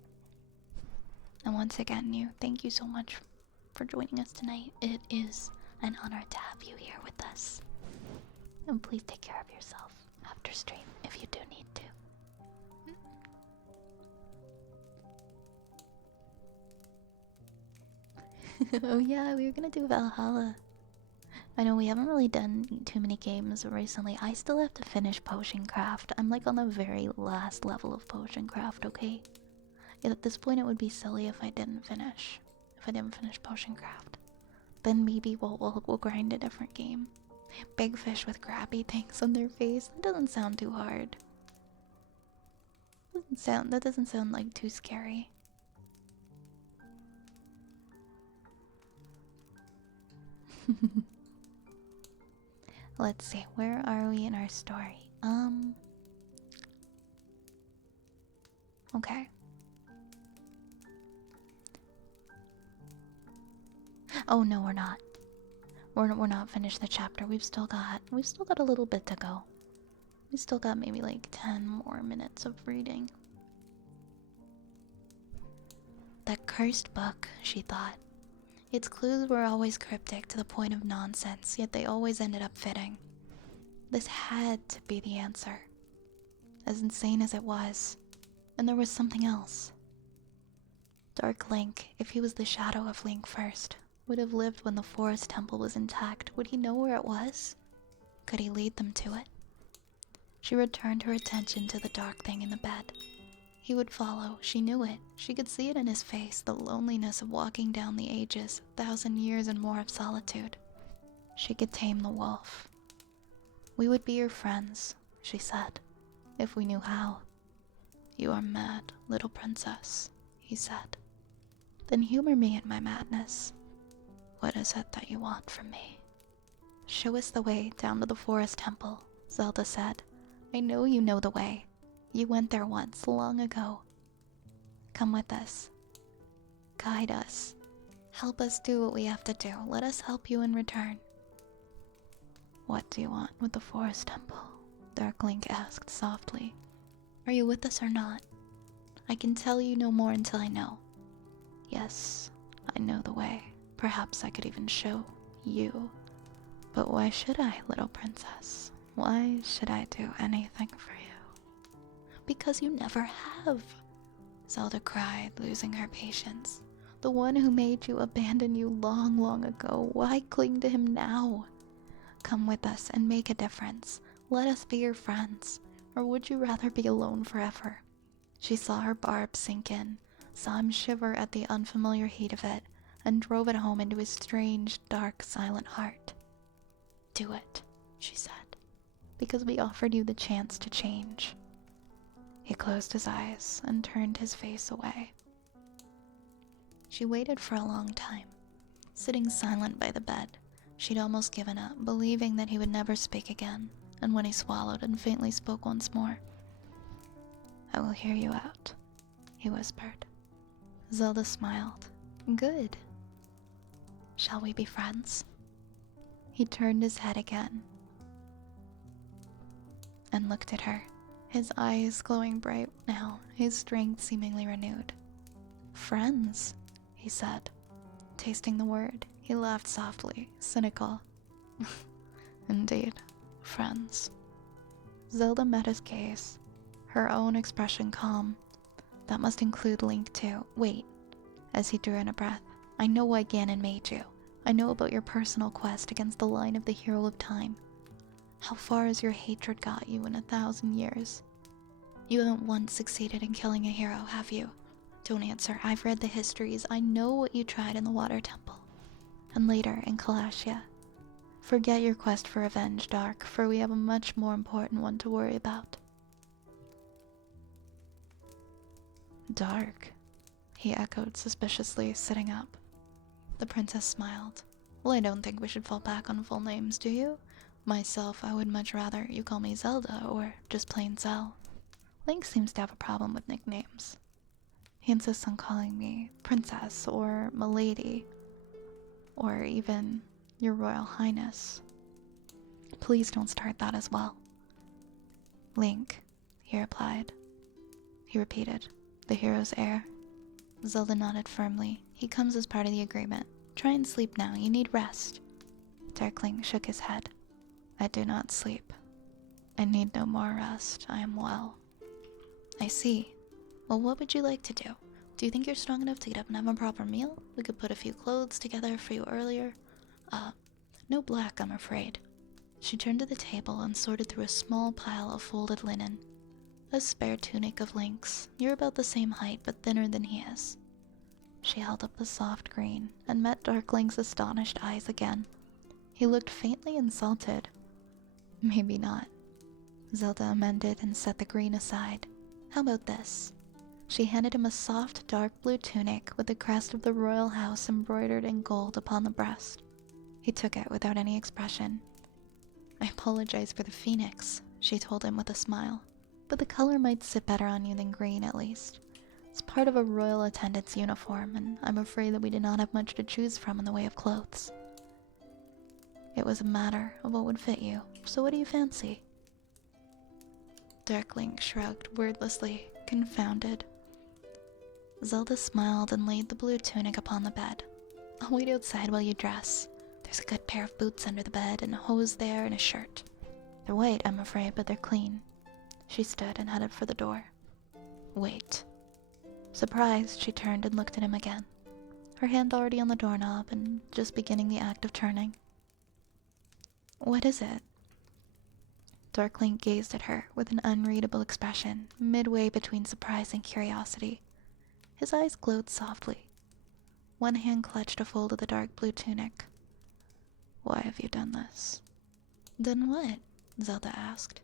And once again, you, thank you so much for joining us tonight. It is an honor to have you here with us. And please take care of yourself after stream if you do need to. Oh yeah, we were gonna do Valhalla. I know we haven't really done too many games recently. I still have to finish Potion Craft. I'm like on the very last level of Potion Craft, okay? At this point it would be silly if I didn't finish. If I didn't finish Potion Craft. Then maybe we'll grind a different game. Big fish with grabby things on their face. That doesn't sound too hard. That doesn't sound like too scary. Let's see, where are we in our story? Okay. Oh no, we're not. We're not finished the chapter. We've still got a little bit to go. We still got maybe like 10 more minutes of reading. That cursed book, she thought. Its clues were always cryptic to the point of nonsense, yet they always ended up fitting. This had to be the answer. As insane as it was. And there was something else. Dark Link, if he was the shadow of Link first, would have lived when the forest temple was intact. Would he know where it was? Could he lead them to it? She returned her attention to the dark thing in the bed. He would follow, she knew it. She could see it in his face, the loneliness of walking down the ages, 1,000 years and more of solitude. She could tame the wolf. We would be your friends, she said, if we knew how. You are mad, little princess, he said. Then humor me in my madness. What is it that you want from me? Show us the way down to the forest temple, Zelda said. I know you know the way. You went there once, long ago. Come with us. Guide us. Help us do what we have to do. Let us help you in return. What do you want with the forest temple? Dark Link asked softly. Are you with us or not? I can tell you no more until I know. Yes, I know the way. Perhaps I could even show you. But why should I, little princess? Why should I do anything for you? Because you never have, Zelda cried, losing her patience. The one who made you abandon you long, long ago. Why cling to him now? Come with us and make a difference. Let us be your friends. Or would you rather be alone forever? She saw her barb sink in, saw him shiver at the unfamiliar heat of it, and drove it home into his strange, dark, silent heart. Do it, she said, because we offered you the chance to change. He closed his eyes and turned his face away. She waited for a long time, sitting silent by the bed. She'd almost given up, believing that he would never speak again, and when he swallowed and faintly spoke once more, I will hear you out, he whispered. Zelda smiled. Good. Shall we be friends? He turned his head again and looked at her, his eyes glowing bright now, his strength seemingly renewed. Friends, he said. Tasting the word, he laughed softly, cynical. Indeed, friends. Zelda met his gaze, her own expression calm. That must include Link too. Wait, as he drew in a breath. I know why Ganon made you. I know about your personal quest against the line of the hero of time. How far has your hatred got you in 1,000 years? You haven't once succeeded in killing a hero, have you? Don't answer. I've read the histories. I know what you tried in the Water Temple. And later in Kalashia. Forget your quest for revenge, Dark, for we have a much more important one to worry about. Dark, he echoed suspiciously, sitting up. The princess smiled. Well, I don't think we should fall back on full names, do you? Myself, I would much rather you call me Zelda, or just plain Zell. Link seems to have a problem with nicknames. He insists on calling me Princess, or Milady, or even Your Royal Highness. Please don't start that as well. Link, he replied. He repeated, the hero's heir. Zelda nodded firmly. He comes as part of the agreement. Try and sleep now. You need rest. Darkling shook his head. I do not sleep. I need no more rest. I am well. I see. Well, what would you like to do? Do you think you're strong enough to get up and have a proper meal? We could put a few clothes together for you earlier. No black, I'm afraid. She turned to the table and sorted through a small pile of folded linen. A spare tunic of Link's. You're about the same height, but thinner than he is. She held up the soft green and met Darkling's astonished eyes again. He looked faintly insulted. Maybe not. Zelda amended and set the green aside. How about this? She handed him a soft dark blue tunic with the crest of the royal house embroidered in gold upon the breast. He took it without any expression. I apologize for the phoenix, she told him with a smile. But the color might sit better on you than green, at least. It's part of a royal attendant's uniform, and I'm afraid that we did not have much to choose from in the way of clothes. It was a matter of what would fit you, so what do you fancy? Darkling shrugged wordlessly, confounded. Zelda smiled and laid the blue tunic upon the bed. I'll wait outside while you dress. There's a good pair of boots under the bed, and hose there, and a shirt. They're white, I'm afraid, but they're clean. She stood and headed for the door. Wait. Surprised, she turned and looked at him again, her hand already on the doorknob and just beginning the act of turning. What is it? Darkling gazed at her with an unreadable expression, midway between surprise and curiosity. His eyes glowed softly. One hand clutched a fold of the dark blue tunic. Why have you done this? Done what? Zelda asked.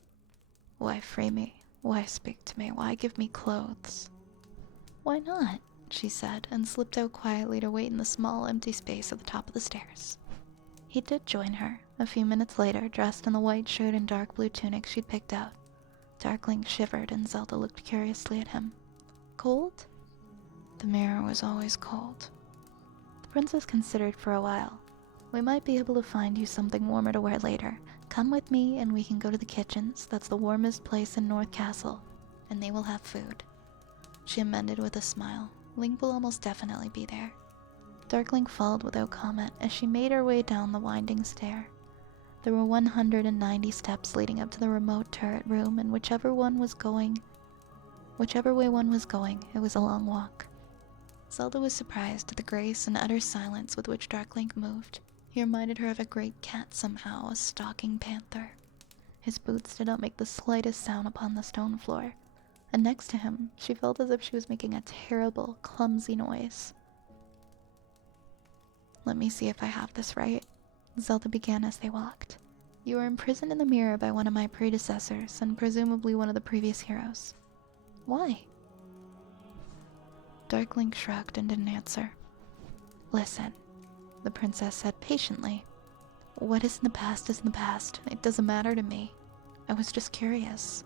Why free me? Why speak to me? Why give me clothes? Why not? She said, and slipped out quietly to wait in the small empty space at the top of the stairs. He did join her, a few minutes later, dressed in the white shirt and dark blue tunic she'd picked out. Darkling shivered and Zelda looked curiously at him. Cold? The mirror was always cold. The princess considered for a while. We might be able to find you something warmer to wear later. Come with me and we can go to the kitchens. That's the warmest place in North Castle, and they will have food. She amended with a smile. Link will almost definitely be there. Darkling followed without comment as she made her way down the winding stair. There were 190 steps leading up to the remote turret room, and whichever way one was going, it was a long walk. Zelda was surprised at the grace and utter silence with which Darkling moved. He reminded her of a great cat somehow, a stalking panther. His boots did not make the slightest sound upon the stone floor, and next to him, she felt as if she was making a terrible, clumsy noise. Let me see if I have this right, Zelda began as they walked. You were imprisoned in the mirror by one of my predecessors, and presumably one of the previous heroes. Why? Darkling shrugged and didn't answer. Listen, the princess said patiently. What is in the past is in the past. It doesn't matter to me. I was just curious.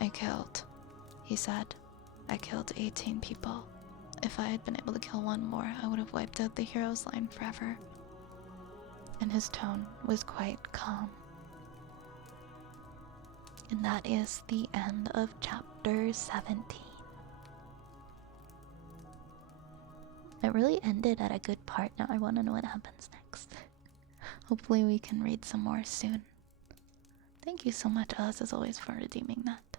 I killed, he said. I killed 18 people. If I had been able to kill one more, I would have wiped out the hero's line forever. And his tone was quite calm. And that is the end of chapter 17. It really ended at a good part. Now I want to know what happens next. Hopefully we can read some more soon. Thank you so much, Alice, as always, for redeeming that.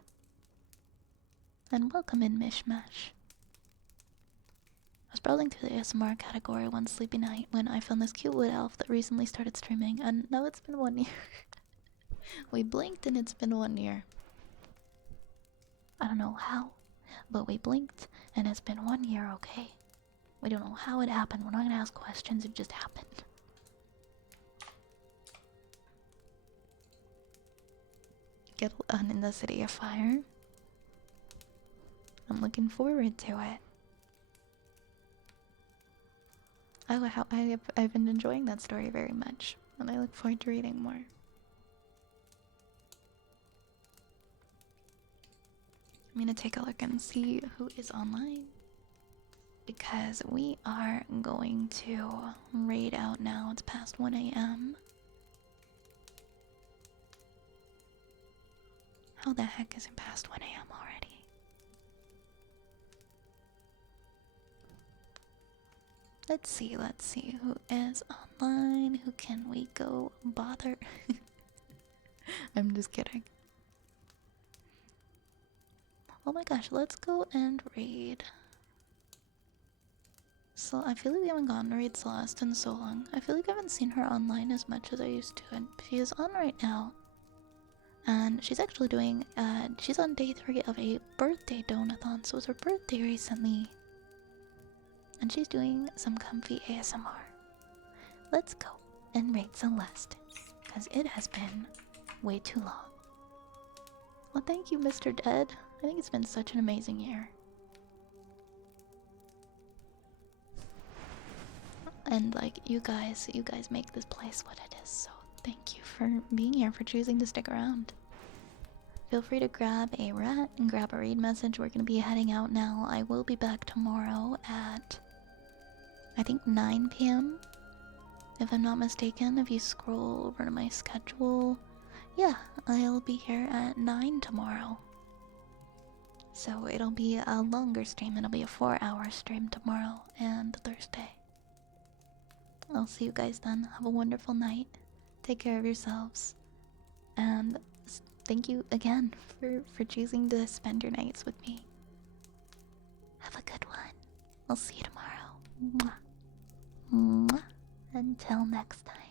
And welcome in, Mishmash. I was browsing through the ASMR category one sleepy night when I found this cute wood elf that recently started streaming, and now it's been 1 year. We blinked and it's been 1 year. I don't know how, but we blinked and it's been 1 year, okay? We don't know how it happened. We're not gonna ask questions, it just happened. Get done in the City of Fire. I'm looking forward to it. I've been enjoying that story very much, and I look forward to reading more. I'm gonna take a look and see who is online, because we are going to raid out now. It's past 1 a.m. How the heck is it past 1 a.m. already? Let's see who is online. Who can we go bother? I'm just kidding. Oh my gosh, let's go and raid. So I feel like we haven't gone to raid Celeste in so long. I feel like I haven't seen her online as much as I used to, and she is on right now. And she's actually doing, she's on day 3 of a birthday donathon, so it was her birthday recently. And she's doing some comfy ASMR. Let's go and raid Celeste, because it has been way too long. Well, thank you, Mr. Dead. I think it's been such an amazing year. And like, you guys make this place what it is, so Thank you for being here, for choosing to stick around. Feel free to grab a rat and grab a read message. We're gonna be heading out now. I will be back tomorrow at, I think, 9 p.m. If I'm not mistaken, if you scroll over to my schedule. Yeah, I'll be here at 9 tomorrow. So it'll be a longer stream. It'll be a 4-hour stream tomorrow and Thursday. I'll see you guys then. Have a wonderful night. Take care of yourselves. And thank you again for choosing to spend your nights with me. Have a good one. I'll see you tomorrow. Mwah. Mwah. Until next time.